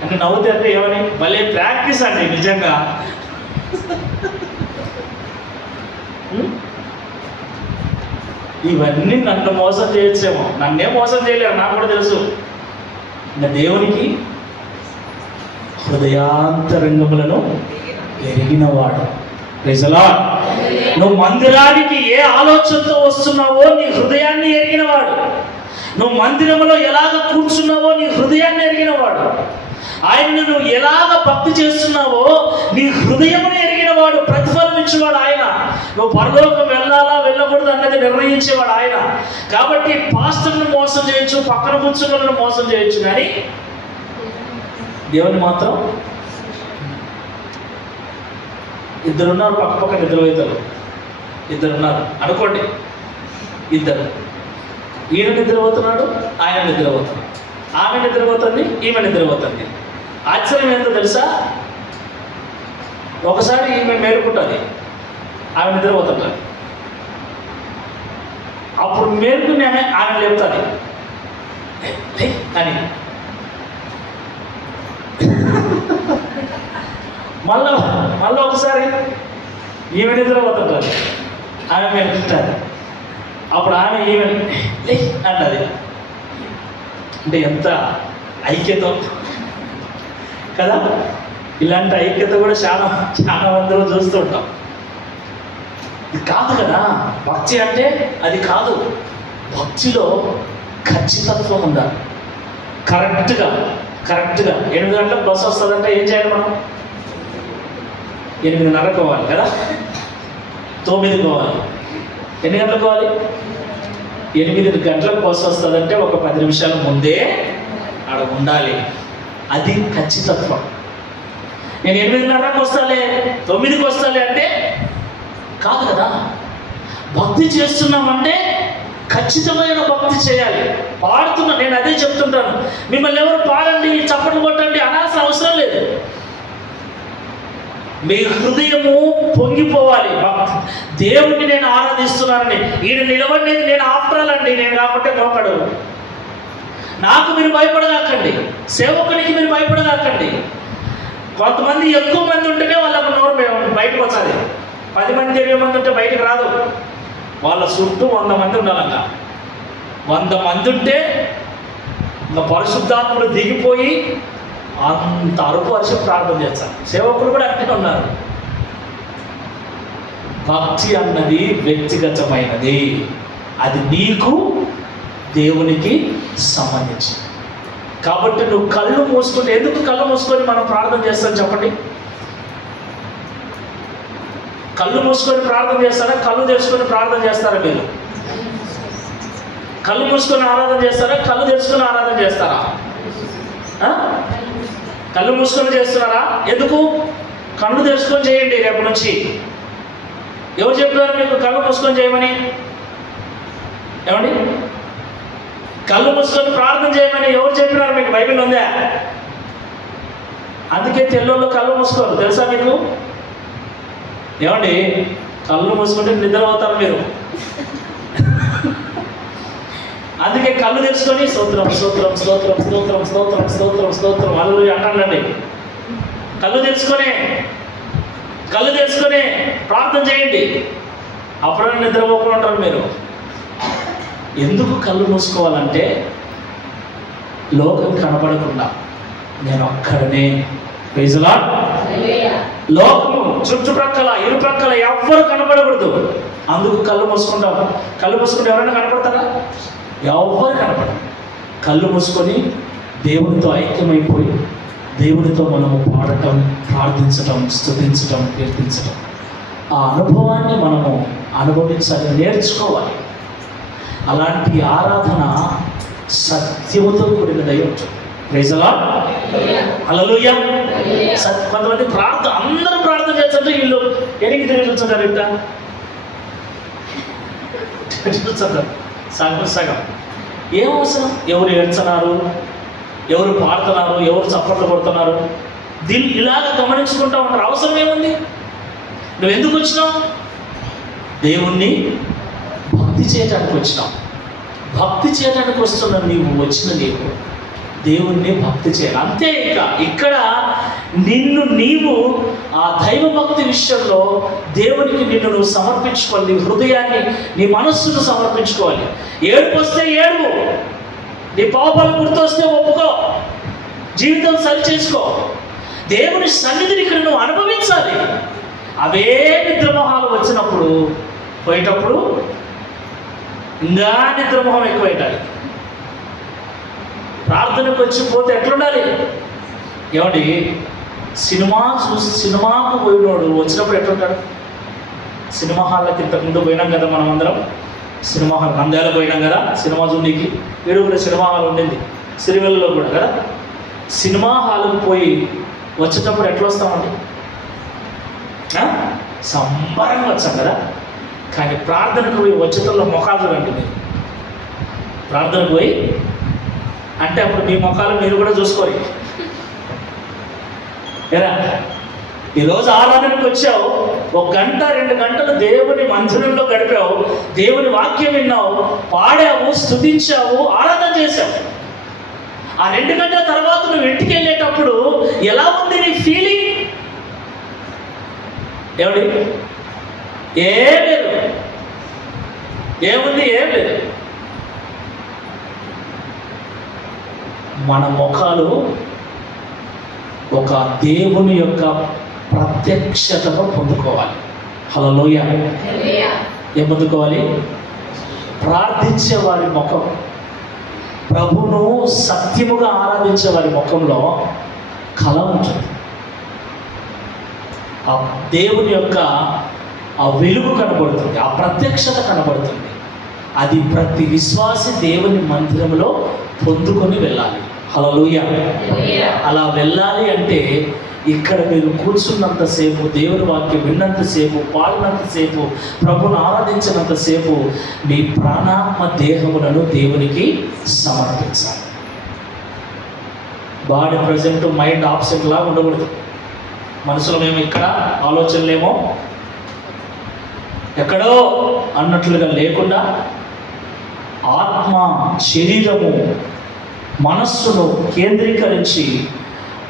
అంటే నవ్వుతే అంటే ఏమని భలే ప్రాక్టీస్ అండి నిజంగా. ఇవన్నీ నన్ను మోసం చేయొచ్చేమో, నన్నే మోసం చేయలేరు, నాకు కూడా తెలుసు. ఇంకా దేవునికి హృదయాంతరంగములను ఎరిగినవాడు. ప్రజలా, నువ్వు మందిరానికి ఏ ఆలోచనతో వస్తున్నావో నీ హృదయాన్ని ఎరిగినవాడు. నువ్వు మందిరంలో ఎలాగ కూర్చున్నావో నీ హృదయాన్ని ఎరిగినవాడు. ఆయన్ని నువ్వు ఎలాగ భక్తి చేస్తున్నావో నీ హృదయమును ఎరిగినవాడు. ప్రతిఫలం ఇచ్చేవాడు ఆయన. నువ్వు పరలోకం వెళ్ళాలా వెళ్ళకూడదు అన్నది నిర్ణయించేవాడు ఆయన. కాబట్టి పాస్టర్ని మోసం చేయొచ్చు, పక్కన కూర్చున్న మోసం చేయొచ్చు, కానీ దేవుని మాత్రం. ఇద్దరున్నారు పక్క పక్క నిద్రపోతారు, ఇద్దరున్నారు అనుకోండి, ఇద్దరు. ఈయన నిద్రపోతున్నాడు, ఆయన నిద్రపోతున్నాడు, ఆమె నిద్రపోతుంది, ఈమె నిద్రపోతుంది. ఆశ్చర్యం ఏంటో తెలుసా? ఒకసారి ఈమె మేలుకుంటుంది, ఆమె నిద్రపోతుంటుంది. అప్పుడు మేలుకుని ఆమె లేపుతుంది అని. మళ్ళీ ఒకసారి ఈమె నిద్రపోతుంటుంది, ఆమె మేలుకుంటుంది. అప్పుడు ఆమె ఈమె అంటది. అంటే ఎంత ఐక్యత కదా! ఇలాంటి ఐక్యత కూడా చాలా చాలా మందిలో చూస్తుంటాం. ఇది కాదు కదా భక్తి అంటే. అది కాదు. భక్తిలో ఖచ్చితత్వం ఉండాలి. కరెక్ట్గా 8 గంటలకు బస్సు వస్తుందంటే ఏం చేయాలి మనం? 8:30 పోవాలి కదా, 9 పోవాలి. ఎన్ని గంటలకు పోవాలి? 8 గంటలకు బస్సు వస్తుందంటే ఒక 10 నిమిషాల ముందే ఆడ ఉండాలి. అది ఖచ్చితత్వం. నేను 8:30కు వస్తాలే, 9కి వస్తాలే అంటే కాదు కదా. భక్తి చేస్తున్నామంటే ఖచ్చితమైన భక్తి చేయాలి. పాడుతున్నా, నేను అదే చెప్తుంటాను. మిమ్మల్ని ఎవరు పాడండి, చప్పట్లు కొట్టండి అనాల్సిన అవసరం లేదు. మీ హృదయము పొంగిపోవాలి. దేవుణ్ణి నేను ఆరాధిస్తున్నానని. ఈయన నిలబడినది నేను ఆఫ్టరాల్ అండి, నేను కాబట్టి మోకడు. నాకు మీరు భయపడగాకండి, సేవకునికి మీరు భయపడగాకండి. కొంతమంది ఎక్కువ మంది ఉంటేనే వాళ్ళకు నోరు బయటకు వచ్చాది. 10 మంది 20 మంది ఉంటే బయటకు రాదు. వాళ్ళ చుట్టూ 100 మంది ఉండాలంట. 100 మంది ఉంటే ఇంకా పరిశుద్ధాత్ముడు దిగిపోయి అంత అరుపు అరిచి ప్రార్థన చేస్తారు. సేవకులు కూడా అట్నే ఉన్నారు. భక్తి అన్నది వ్యక్తిగతమైనది. అది నీకు దేవునికి సంబంధించి. కాబట్టి నువ్వు కళ్ళు మూసుకుంటే, ఎందుకు కళ్ళు మూసుకొని మనం ప్రార్థన చేస్తాం చెప్పండి? కళ్ళు మూసుకొని ప్రార్థన చేస్తారా, కళ్ళు తెరుచుకొని ప్రార్థన చేస్తారా? మీరు కళ్ళు మూసుకొని ఆరాధన చేస్తారా, కళ్ళు తెరుచుకొని ఆరాధన చేస్తారా? కళ్ళు మూసుకొని చేస్తున్నారా? ఎందుకు? కళ్ళు తెరుచుకొని చేయండి రేపు నుంచి. ఎవరు చెప్పారు మీకు కళ్ళు మూసుకొని చేయమని? ఏమండి, కళ్ళు మూసుకొని ప్రార్థన చేయమని ఎవరు చెప్పినారు మీకు? బైబిల్ ఉందా? అందుకే తెల్లోళ్ళు కళ్ళు మూసుకోరు, తెలుసా మీకు? ఏమండి, కళ్ళు మూసుకుంటే నిద్రపోతారు మీరు. అందుకే కళ్ళు తెచ్చుకొని స్తోత్రం స్తోత్రం స్తోత్రం స్తోత్రం స్తోత్రం స్తోత్రం స్తోత్రం హల్లెలూయా అంటానండి. కళ్ళు తెచ్చుకొని ప్రార్థన చేయండి. అప్పుడే నిద్రపోకుండా ఉంటారు మీరు. ఎందుకు కళ్ళు మూసుకోవాలంటే, లోకం కనపడకుండా నేను ఒక్కడనే. Praise the lord. లోకము చుట్టుప్రక్కల ఇరుప్రక్కల ఎవ్వరు కనపడకూడదు. అందుకు కళ్ళు మూసుకుంటాం. కళ్ళు మూసుకుంటే ఎవరైనా కనపడతారా? ఎవ్వరు కనపడరు. కళ్ళు మూసుకొని దేవునితో ఐక్యమైపోయి దేవునితో మనము పాడటం, ప్రార్థించటం, స్తుతించటం, కీర్తించటం, ఆ అనుభవాన్ని మనము అనుభవించాలి, నేర్చుకోవాలి. అలాంటి ఆరాధన సత్యముతో కూడినదై ఉంటుంది. Praise the Lord. హల్లెలూయా. కొంతమంది అందరూ ప్రార్థన చేస్తుంటే వీళ్ళు ఎనికి తిరిగి చూస్తుంటారు, ఇట్లా చూస్తుంటారు సగం సగం. ఏం అవసరం? ఎవరు ఏడ్చున్నారు, ఎవరు పాడుతున్నారు, ఎవరు చప్పట్లు కొడుతున్నారు, దీన్ని ఇలాగ గమనించుకుంటా ఉంటారు. అవసరం ఏముంది? నువ్వు ఎందుకు వచ్చినావు? దేవుణ్ణి భక్తి చేయడానికి వచ్చినావు. భక్తి చేయడానికి వస్తున్నావు. నీవు దేవుణ్ణి భక్తి చేయాలి, అంతే. ఇక్కడ నీవు ఆ దైవ భక్తి విషయంలో దేవునికి నువ్వు సమర్పించుకోవాలి. నీ హృదయాన్ని, నీ మనస్సును సమర్పించుకోవాలి. ఏడుపు వస్తే ఏడుపు, నీ పాపాలు గుర్తొస్తే ఒప్పుకో, జీవితం సరి చేసుకో. దేవుని సన్నిధిని ఇక్కడ నువ్వు అనుభవించాలి. అవే నిద్రమోహాలు వచ్చినప్పుడు, పోయేటప్పుడు ఇంకా నిద్రమోహం ఎక్కువైంటాయి. ప్రార్థనకు వచ్చిపోతే ఎట్లుండాలి? ఏమండి, సినిమాకు పోయినోడు వచ్చినప్పుడు ఎట్లుంటాడు? సినిమా హాల్లోకి ఇంతకుముందు పోయినాం కదా, మనం అందరం సినిమా హాల్ నంద్యాల పోయినాం కదా సినిమా చూడడానికి. కూడా సినిమా హాల్ ఉండింది, సిరివెల్లలో కూడా కదా. సినిమా హాల్కి పోయి వచ్చేటప్పుడు ఎట్లా వస్తామండి? సంబరంగా వచ్చాం కదా. కానీ ప్రార్థనకు పోయి వచ్చేటప్పుడు మొఖాలు చూడండి. మీరు ప్రార్థనకు పోయి అంటే అప్పుడు మీ ముఖాలు మీరు కూడా చూసుకోవాలి. ఏరా, ఈరోజు ఆరాధనకు వచ్చావు, 1 గంట 2 గంటలు దేవుని మందిరంలో గడిపావు, దేవుని వాక్యం విన్నావు, పాడావు, స్తుతించావు, ఆరాధన చేశావు. ఆ 2 గంటల తర్వాత నువ్వు ఇంటికి వెళ్ళేటప్పుడు ఎలా ఉంది నీ ఫీలింగ్? ఏమండి? ఏం లేదు. ఏముంది? ఏం లేదు. మన ముఖాలు ఒక దేవుని యొక్క ప్రత్యక్షతను పొందుకోవాలి. హల్లెలూయా. ఏం పొందుకోవాలి? ప్రార్థించే వారి ముఖం, ప్రభువును సత్యముగా ఆరాధించే వారి ముఖంలో కళ ఉంటుంది. ఆ దేవుని యొక్క ఆ వెలుగు కనబడుతుంది, ఆ ప్రత్యక్షత కనబడుతుంది. అది ప్రతి విశ్వాసి దేవుని మందిరంలో పొందుకొని వెళ్ళాలి. హల్లెలూయా. అలా వెళ్ళాలి అంటే ఇక్కడ మీరు కూర్చున్నంతసేపు, దేవుని వాక్యం విన్నంతసేపు, పాడినంతసేపు, ప్రభుని ఆరాధించినంతసేపు మీ ప్రాణాత్మ దేహములను దేవునికి సమర్పించాలి. బాడీ ప్రజెంట్, మైండ్ ఆబ్సెంట్ లాగా ఉండకూడదు. మనసులో మేము ఇక్కడ, ఆలోచనలేమో ఎక్కడో అన్నట్లుగా లేకుండా ఆత్మ, శరీరము, మనస్సును కేంద్రీకరించి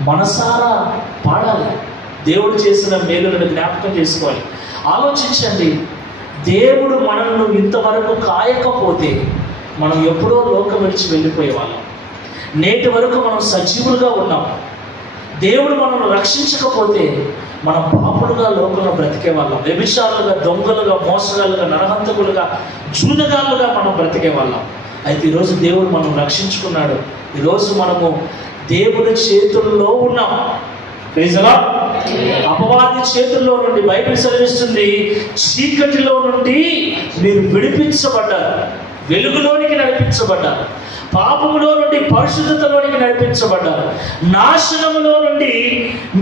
మనసారా పాడాలి. దేవుడు చేసిన మేలులను జ్ఞాపకం చేసుకోవాలి. ఆలోచించండి, దేవుడు మనల్ని ఇంతవరకు కాయకపోతే మనం ఎప్పుడో లోకం విడిచి వెళ్ళిపోయే వాళ్ళం. నేటి వరకు మనం సజీవులుగా ఉన్నాం. దేవుడు మనల్ని రక్షించకపోతే మనం పాపులుగా లోకంలో బ్రతికే వాళ్ళం. వ్యభిచారులుగా, దొంగలుగా, మోసగాళ్ళుగా, నరహంతకులుగా, జూదగాళ్ళుగా మనం బ్రతికే వాళ్ళం. అయితే ఈరోజు దేవుడు మనం రక్షించుకున్నాడు. ఈరోజు మనము దేవుని చేతుల్లో ఉన్నాం. Praise the lord. అపవాది చేతుల్లో నుండి బైబిల్ సెలవిస్తుంది, చీకటిలో నుండి మీరు విడిపించబడ్డారు, వెలుగులోనికి నడిపించబడ్డారు, పాపములో నుండి పరిశుద్ధతలోనికి నడిపించబడ్డారు, నాశనములో నుండి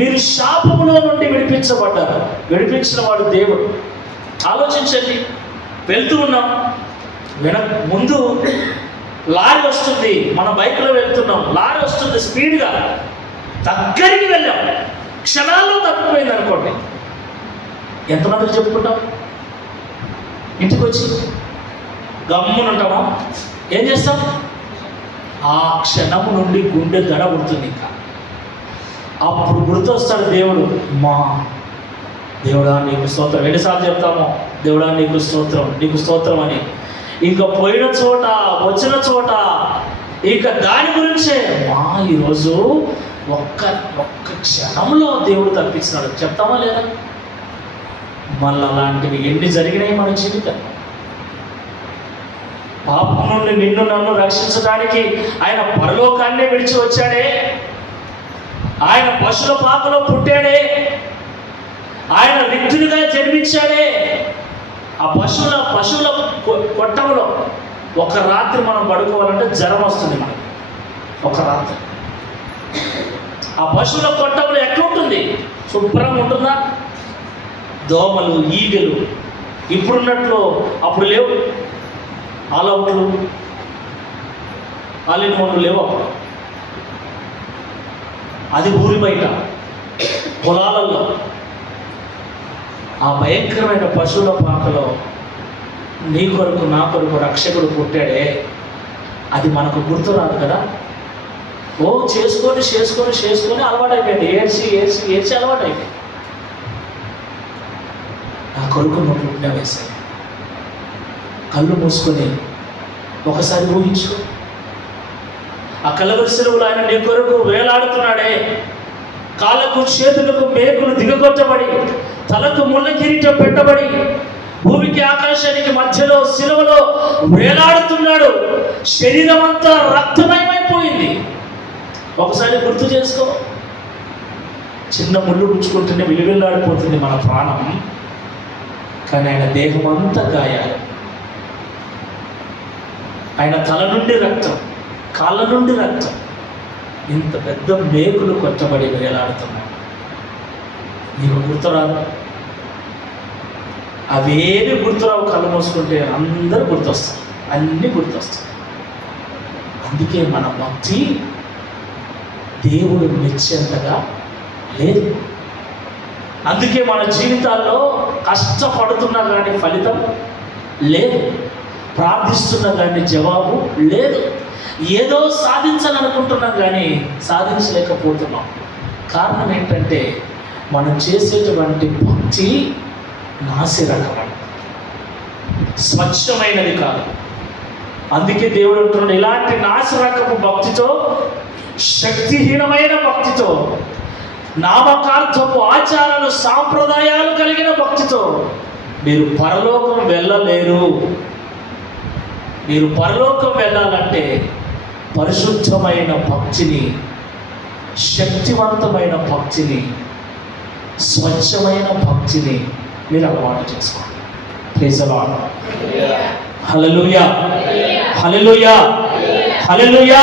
మీరు శాపములో నుండి విడిపించబడ్డారు. విడిపించిన వాడు దేవుడు. ఆలోచించండి, వెళ్తూ ఉన్నాం, ముందు లారీ వస్తుంది, మన బైక్లో వెళ్తున్నాం, లారీ వస్తుంది స్పీడ్గా, దగ్గరికి వెళ్ళాం, క్షణాల్లో తప్పిపోయింది అనుకోండి, ఎంతమందికి చెప్పుకుంటాం? ఇంటికి వచ్చి గమ్మునుంటామా? ఏం చేస్తాం? ఆ క్షణము నుండి గుండె దడ ఉంటుంది. ఇంకా అప్పుడు గుర్తొస్తాడు దేవుడు. మా దేవుడా నీకు స్తోత్రం. ఎన్నిసార్లు చెప్తామో దేవుడా నీకు స్తోత్రం, నీకు స్తోత్రం అని. ఇంకా పోయిన చోట, వచ్చిన చోట ఇక దాని గురించే మా ఈరోజు ఒక్క క్షణంలో దేవుడు తప్పించినాడు చెప్తామా లేదా? మళ్ళీ అలాంటివి ఎన్ని జరిగినాయి మన జీవితం. పాపం నుండి నిన్ను నన్ను రక్షించడానికి ఆయన పరలోకాన్నే విడిచి వచ్చాడే. ఆయన పశువుల పాకలో పుట్టాడే, ఆయన రిక్తునిగా జన్మించాడే. ఆ పశువుల కొట్టంలో ఒక రాత్రి మనం పడుకోవాలంటే జ్వరం వస్తుంది మనకి. ఒక రాత్రి ఆ పశువుల కొట్టంలో ఎట్లుంటుంది? శుభ్రంగా ఉంటుందా? దోమలు, ఈగలు ఇప్పుడున్నట్లు అప్పుడు లేవు. ఆలౌట్లు, ఆలిన్ మందులు లేవు అప్పుడు. అది ఊరి బయట పొలాలలో ఆ భయంకరమైన పశువుల పాకలో నీ కొరకు నా కొరకు రక్షకుడు పుట్టాడే, అది మనకు గుర్తు రాదు కదా. ఓ చేసుకొని చేసుకొని చేసుకొని అలవాటైపోయింది. ఏడ్చి ఏడ్చి ఏడ్చి అలవాటైపోయింది. నా కొరకు నువ్వు పుట్టినవేశాయి. కళ్ళు మూసుకొని ఒకసారి ఊహించు. ఆ కలవరి శిలువలో ఆయన నీ కొరకు వేలాడుతున్నాడే. కాళ్ళకు చేతులకు మేకులు దిగగొట్టబడి, తలకు ముళ్ళ కిరీటం పెట్టబడి, భూమికి ఆకాశానికి మధ్యలో శిలువలో వేలాడుతున్నాడు. శరీరం అంతా రక్తమయమైపోయింది. ఒకసారి గుర్తు చేసుకో. చిన్న ముళ్ళు గుచ్చుకుంటూనే విలువెల్లాడిపోతుంది మన ప్రాణం, కానీ ఆయన దేహం అంతా గాయాలు. ఆయన తల నుండి రక్తం, కాళ్ళ నుండి రక్తం, ఇంత పెద్ద మేకులు కొట్టబడి వేలాడుతున్నాడు. నీకు గుర్తురాదు? అవేవి గుర్తురావు. కళ్ళు మూసుకుంటే అందరూ గుర్తొస్తారు, అన్నీ గుర్తొస్తాయి. అందుకే మన భక్తి దేవుడు మెచ్చేంతగా లేదు. అందుకే మన జీవితాల్లో కష్టపడుతున్నా కానీ ఫలితం లేదు, ప్రార్థిస్తున్నా కానీ జవాబు లేదు, ఏదో సాధించాలనుకుంటున్నాం కానీ సాధించలేకపోతున్నాం. కారణం ఏంటంటే మనం చేసేటువంటి భక్తి నాసిరకమైనది, స్వచ్ఛమైనది కాదు. అందుకే దేవుడు అంటున్నాడు, ఇలాంటి నాసిరకపు భక్తితో, శక్తిహీనమైన భక్తితో, నామకార్థపు ఆచారాలు సాంప్రదాయాలు కలిగిన భక్తితో మీరు పరలోకం వెళ్ళలేరు. మీరు పరలోకం వెళ్ళాలంటే పరిశుద్ధమైన భక్తిని, శక్తివంతమైన భక్తిని, స్వచ్ఛమైన భక్తిని మీరు అలవాటు చేసుకోండి. Praise the Lord. Hallelujah, hallelujah, hallelujah.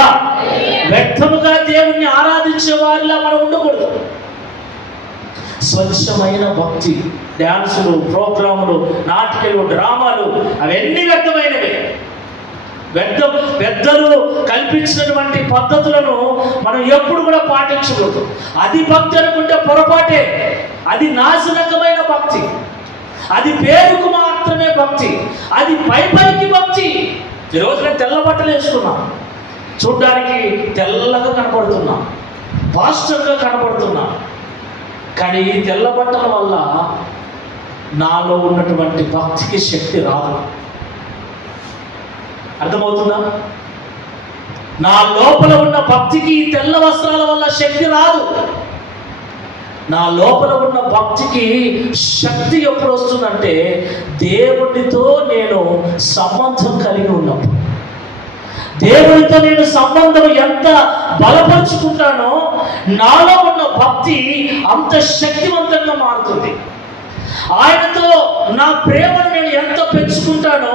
వ్యర్థముగా దేవుణ్ణి ఆరాధించే వారిలా మనం ఉండకూడదు. స్వచ్ఛమైన భక్తి, డ్యాన్సులు, ప్రోగ్రాములు, నాటికలు, డ్రామాలు అవన్నీ వ్యర్థమైనవి. పెద్దలు కల్పించినటువంటి పద్ధతులను మనం ఎప్పుడు కూడా పాటించకూడదు. అది భక్తి అనుకుంటే పొరపాటే. అది నాశనకమైన భక్తి. అది పేరుకు మాత్రమే భక్తి. అది పైకి భక్తి. ఈరోజు నేను తెల్ల బట్టలు వేసుకున్నా, చూడ్డానికి తెల్లగా కనపడుతున్నా, పాస్టర్గా కనపడుతున్నా, కానీ ఈ తెల్ల బట్టల వల్ల నాలో ఉన్నటువంటి భక్తికి శక్తి రాదు. అర్థమవుతుందా? నా లోపల ఉన్న భక్తికి ఈ తెల్ల వస్త్రాల వల్ల శక్తి రాదు. నా లోపల ఉన్న భక్తికి శక్తి ఎప్పుడు వస్తుందంటే దేవుడితో నేను సంబంధం కలిగి ఉన్నప్పుడు. దేవుడితో నేను సంబంధం ఎంత బలపరుచుకుంటానో నాలో ఉన్న భక్తి అంత శక్తివంతంగా మారుతుంది. ఆయనతో నా ప్రేమను నేను ఎంత పెంచుకుంటానో,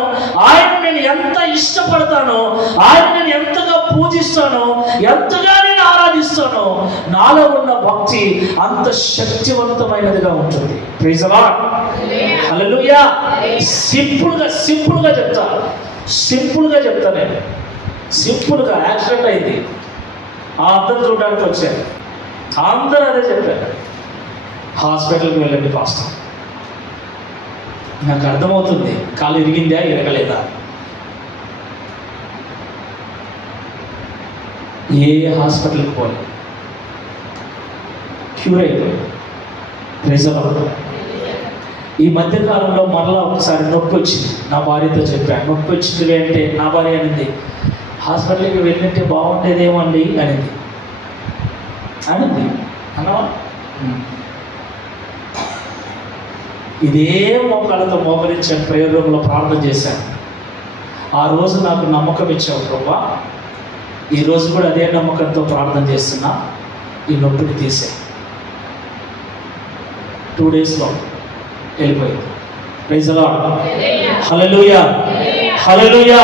ఆయన నేను ఎంత ఇష్టపడతానో, ఆయన నేను ఎంతగా పూజిస్తానో, ఎంతగా నేను ఆరాధిస్తానో, నాలో ఉన్న భక్తి అంత శక్తివంతమైనదిగా ఉంటుంది. Praise the Lord. హల్లెలూయా. సింపుల్గా చెప్తా నేను. సింపుల్గా యాక్సిడెంట్ అయింది, అందరూ చూడడానికి వచ్చారు, అందరూ అదే చెప్పారు, హాస్పిటల్కి వెళ్ళండి పాస్టర్. నాకు అర్థమవుతుంది కాలు ఇరిగిందా ఇరగలేదా. ఏ హాస్పిటల్కి పోలేదు, క్యూర్ అయిపోయింది. Praise the lord. ఈ మధ్యకాలంలో మరలా ఒకసారి నొప్పి వచ్చింది. నా భార్యతో చెప్పాను, నొప్పి వచ్చింది అంటే నా భార్య అనింది, హాస్పిటల్కి వెళ్ళింటే బాగుండేదేమండి అనింది. అన్నవా? ఇదే మోకాళ్ళతో మోకరించాను, ప్రయోగంలో ప్రార్థన చేశాను. ఆ రోజు నాకు నమ్మకం ఇచ్చావు ప్రభువా, ఈరోజు కూడా అదే నమ్మకంతో ప్రార్థన చేస్తున్నా. ఈ నొప్పిని తీసే. 2 daysలో వెళ్ళిపోయింది. Praise the Lord. Hallelujah, hallelujah.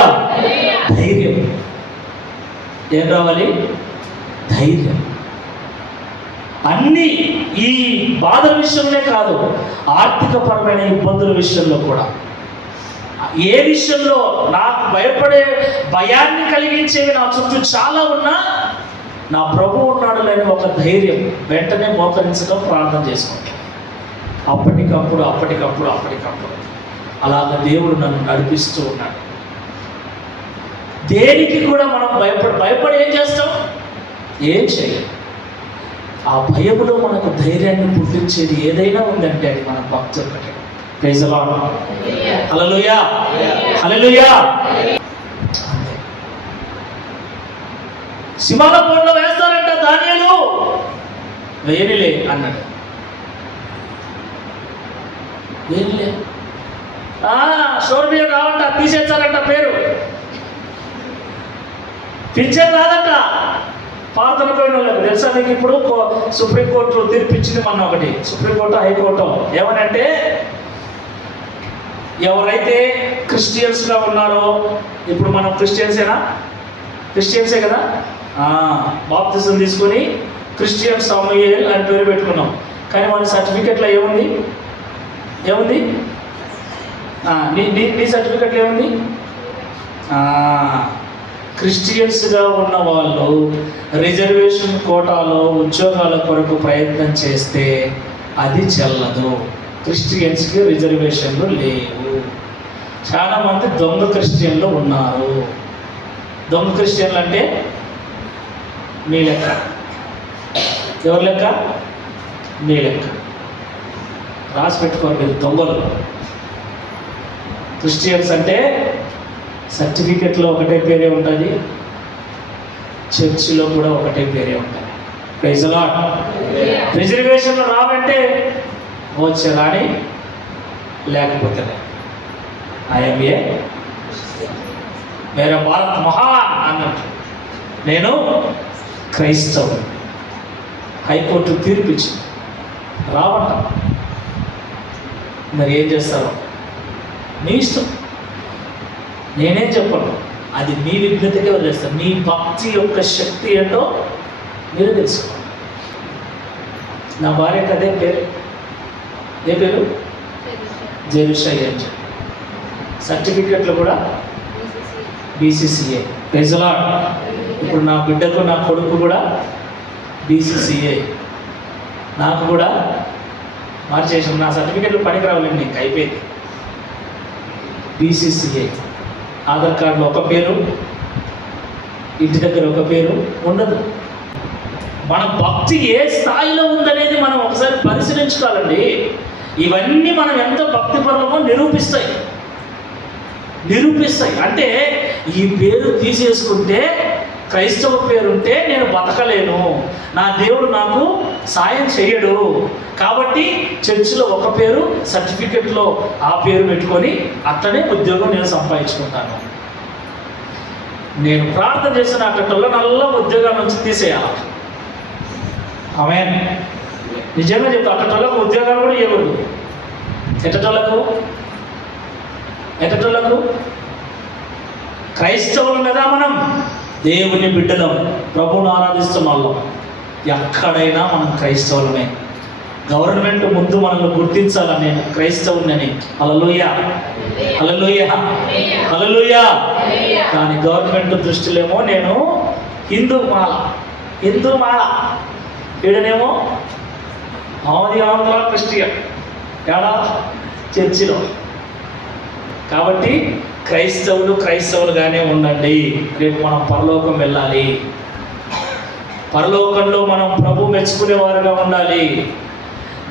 ధైర్యం. ఏం రావాలి? ధైర్యం. అన్నీ ఈ బాధల విషయంలో కాదు, ఆర్థికపరమైన ఇబ్బందుల విషయంలో కూడా, ఏ విషయంలో నాకు భయాన్ని కలిగించేవి నా చుట్టూ చాలా ఉన్నా నా ప్రభు ఉన్నాడు లేని ఒక ధైర్యం, వెంటనే మోకరించడం, ప్రార్థన చేసుకుంటాం. అప్పటికప్పుడు అలాగ దేవుడు నన్ను నడిపిస్తూ ఉన్నాడు. దేనికి కూడా మనం భయపడి ఏం చేస్తాం? ఏం చేయాలి. ఆ భయములో మనకు ధైర్యాన్ని పుట్టించేది ఏదైనా ఉందంటే అది మన భక్తి ఒకటే. Praise the Lord. Hallelujah, hallelujah. సింహాల బోన్లో వేస్తారంట, దానియేలు వేయనిలే అన్నాడు. వేయనిలే. షోర్బియా కావంట, తీసేస్తారంట పేరు. పింఛన్ రాదంట ప్రార్థన పోయిన వాళ్ళకి. తెలుసా మీకు? ఇప్పుడు సుప్రీంకోర్టు తీర్పిచ్చింది మన ఒకటి, సుప్రీంకోర్టు హైకోర్టు ఏమనంటే, ఎవరైతే క్రిస్టియన్స్గా ఉన్నారో, ఇప్పుడు మనం క్రిస్టియన్సే కదా, బాప్తిజం తీసుకొని క్రిస్టియన్ సమూయేల్ అని పేరు పెట్టుకున్నాం. కానీ వాళ్ళ సర్టిఫికెట్లో ఏముంది? నీ సర్టిఫికెట్లో ఏముంది? క్రిస్టియన్స్గా ఉన్న వాళ్ళు రిజర్వేషన్ కోటాలో ఉద్యోగాల కొరకు ప్రయత్నం చేస్తే అది చెల్లదు. క్రిస్టియన్స్కి రిజర్వేషన్లు లేవు. చాలామంది దొంగ క్రిస్టియన్లు ఉన్నారు. దొంగ క్రిస్టియన్లు అంటే మీ లెక్క. ఎవరి లెక్క? మీ లెక్క. రాసి పెట్టుకోరు మీరు, దొంగలు. క్రిస్టియన్స్ అంటే సర్టిఫికెట్లో ఒకటే పేరే ఉంటుంది, చర్చిలో కూడా ఒకటే పేరే ఉంటుంది. Praise the lord. రిజర్వేషన్లు రావంటే వచ్చే రాని, లేకపోతే ఐఎమ్ ఏ మేరా భారత్ మహాన్ అన్నట్టు. నేను క్రైస్తవుడు. హైకోర్టు తీర్పిచ్చింది, రావంట. మరి ఏం చేస్తారో మీ ఇష్టం, నేనేం చెప్పను. అది మీ విఘ్నతకే వదిలేస్తాను. మీ భక్తి యొక్క శక్తి ఏంటో మీరు తెలుసుకోండి. నా భార్యకు అదే పేరు. ఏ పేరు? జెరుషయ్య అని చెప్పి. సర్టిఫికెట్లు కూడా BCCA. Praise the lord. ఇప్పుడు నా బిడ్డకు, నా కొడుకు కూడా BCCA. నాకు కూడా మార్చేసాం. నా సర్టిఫికెట్లు పనికి రావాలండి, నీకు అయిపోయింది. BCCA. ఆధార్ కార్డులో ఒక పేరు, ఇంటి దగ్గర ఒక పేరు ఉండదు. మన భక్తి ఏ స్థాయిలో ఉందనేది మనం ఒకసారి పరిశీలించుకోవాలండి. ఇవన్నీ మనం ఎంత భక్తిపరమో నిరూపిస్తాయి. అంటే ఈ పేరు తీసేసుకుంటే, క్రైస్తవ పేరుంటే నేను బతకలేను, నా దేవుడు నాకు సాయం చేయడు, కాబట్టి చర్చిలో ఒక పేరు, సర్టిఫికెట్లో ఆ పేరు పెట్టుకొని అట్లనే ఉద్యోగం నేను సంపాదించుకుంటాను. నేను ప్రార్థన చేసిన అక్కడలో నల్ల ఉద్యోగాల నుంచి తీసేయాలి. ఆమేన్. నిజంగా చెప్తా, అక్కడోళ్ళకు ఉద్యోగాలు కూడా ఇవ్వకూడదు. ఎట్టటోళ్ళకు క్రైస్తవులు కదా, మనం దేవుని బిడ్డలం, ప్రభువును ఆరాధిస్తున్న వాళ్ళం. ఎక్కడైనా మనం క్రైస్తవులమే. గవర్నమెంట్ ముందు మనల్ని గుర్తించాల, నేను క్రైస్తవుని. హల్లెలూయా, హల్లెలూయా, హల్లెలూయా. కానీ గవర్నమెంట్ దృష్టిలేమో నేను హిందూ మాల, ఈడనేమో ఆంధ్ర క్రిస్టియన్, ఏడా చర్చిలో. కాబట్టి క్రైస్తవులుగానే ఉండండి. రేపు మనం పరలోకం వెళ్ళాలి. పరలోకంలో మనం ప్రభు మెచ్చుకునేవారుగా ఉండాలి.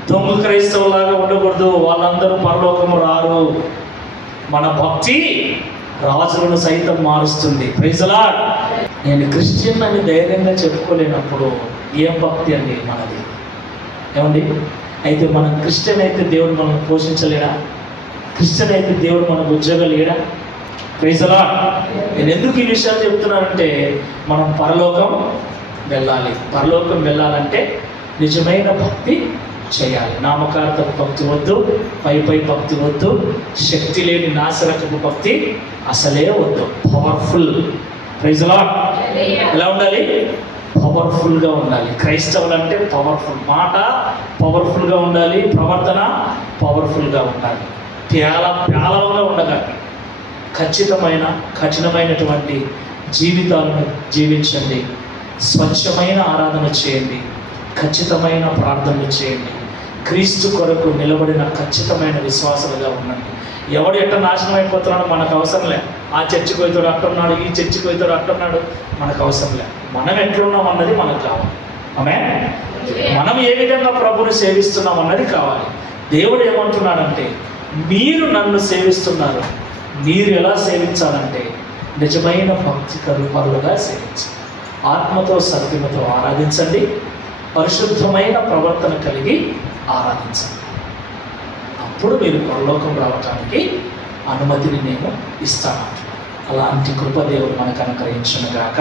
దొంగ క్రైస్తవులాగా ఉండకూడదు. వాళ్ళందరూ పరలోకము రారు. మన భక్తి రాజులను సైతం మారుస్తుంది. Praise the lord. నేను క్రిస్టియన్ అని ధైర్యంగా చెప్పుకోలేనప్పుడు ఏం భక్తి అండి మనది? ఏమండి? అయితే మనం క్రిస్టియన్ అయితే దేవుడు మనం పోషించలేడా? క్రిస్టియన్ అయితే దేవుడు మనకు ఉద్యోగాలు లేడా? Praise the lord. నేను ఎందుకు ఈ విషయాలు చెప్తున్నానంటే, మనం పరలోకం వెళ్ళాలి. పరలోకం వెళ్ళాలంటే నిజమైన భక్తి చేయాలి. నామకార్థపు భక్తి వద్దు, పై భక్తి వద్దు, శక్తి లేని నాశరకపు భక్తి అసలే వద్దు. పవర్ఫుల్. Praise the lord. ఎలా ఉండాలి? పవర్ఫుల్గా ఉండాలి. క్రైస్తవులు అంటే పవర్ఫుల్. మాట పవర్ఫుల్గా ఉండాలి, ప్రవర్తన పవర్ఫుల్గా ఉండాలి. పేలవంగా ఉండగాలి. ఖచ్చితమైన కఠినమైనటువంటి జీవితాలను జీవించండి. స్వచ్ఛమైన ఆరాధన చేయండి, ఖచ్చితమైన ప్రార్థనలు చేయండి. క్రీస్తు కొరకు నిలబడిన ఖచ్చితమైన విశ్వాసాలుగా ఉండండి. ఎవడు ఎట్ట నాశనం అయిపోతున్నాడో మనకు అవసరం లే. ఆ చర్చికి పోతాడు అట్టున్నాడు, ఈ చర్చికి పోతాడు అట్టున్నాడు, మనకు అవసరం లే. మనం ఎట్లున్నాం అన్నది మనకు కావాలి. ఆమేన్. మనం ఏ విధంగా ప్రభువుని సేవిస్తున్నాం అన్నది కావాలి. దేవుడు ఏమంటున్నాడంటే, మీరు నన్ను సేవిస్తున్నారు, మీరు ఎలా సేవించాలంటే నిజమైన భక్తి పరులుగా సేవించాలి. ఆత్మతో సత్యముతో ఆరాధించండి, పరిశుద్ధమైన ప్రవర్తన కలిగి ఆరాధించండి. అప్పుడు మీరు పరలోకం రావటానికి అనుమతిని నేను ఇస్తాను. అలాంటి కృప దేవుడు మనకు అనుగ్రహించును గాక.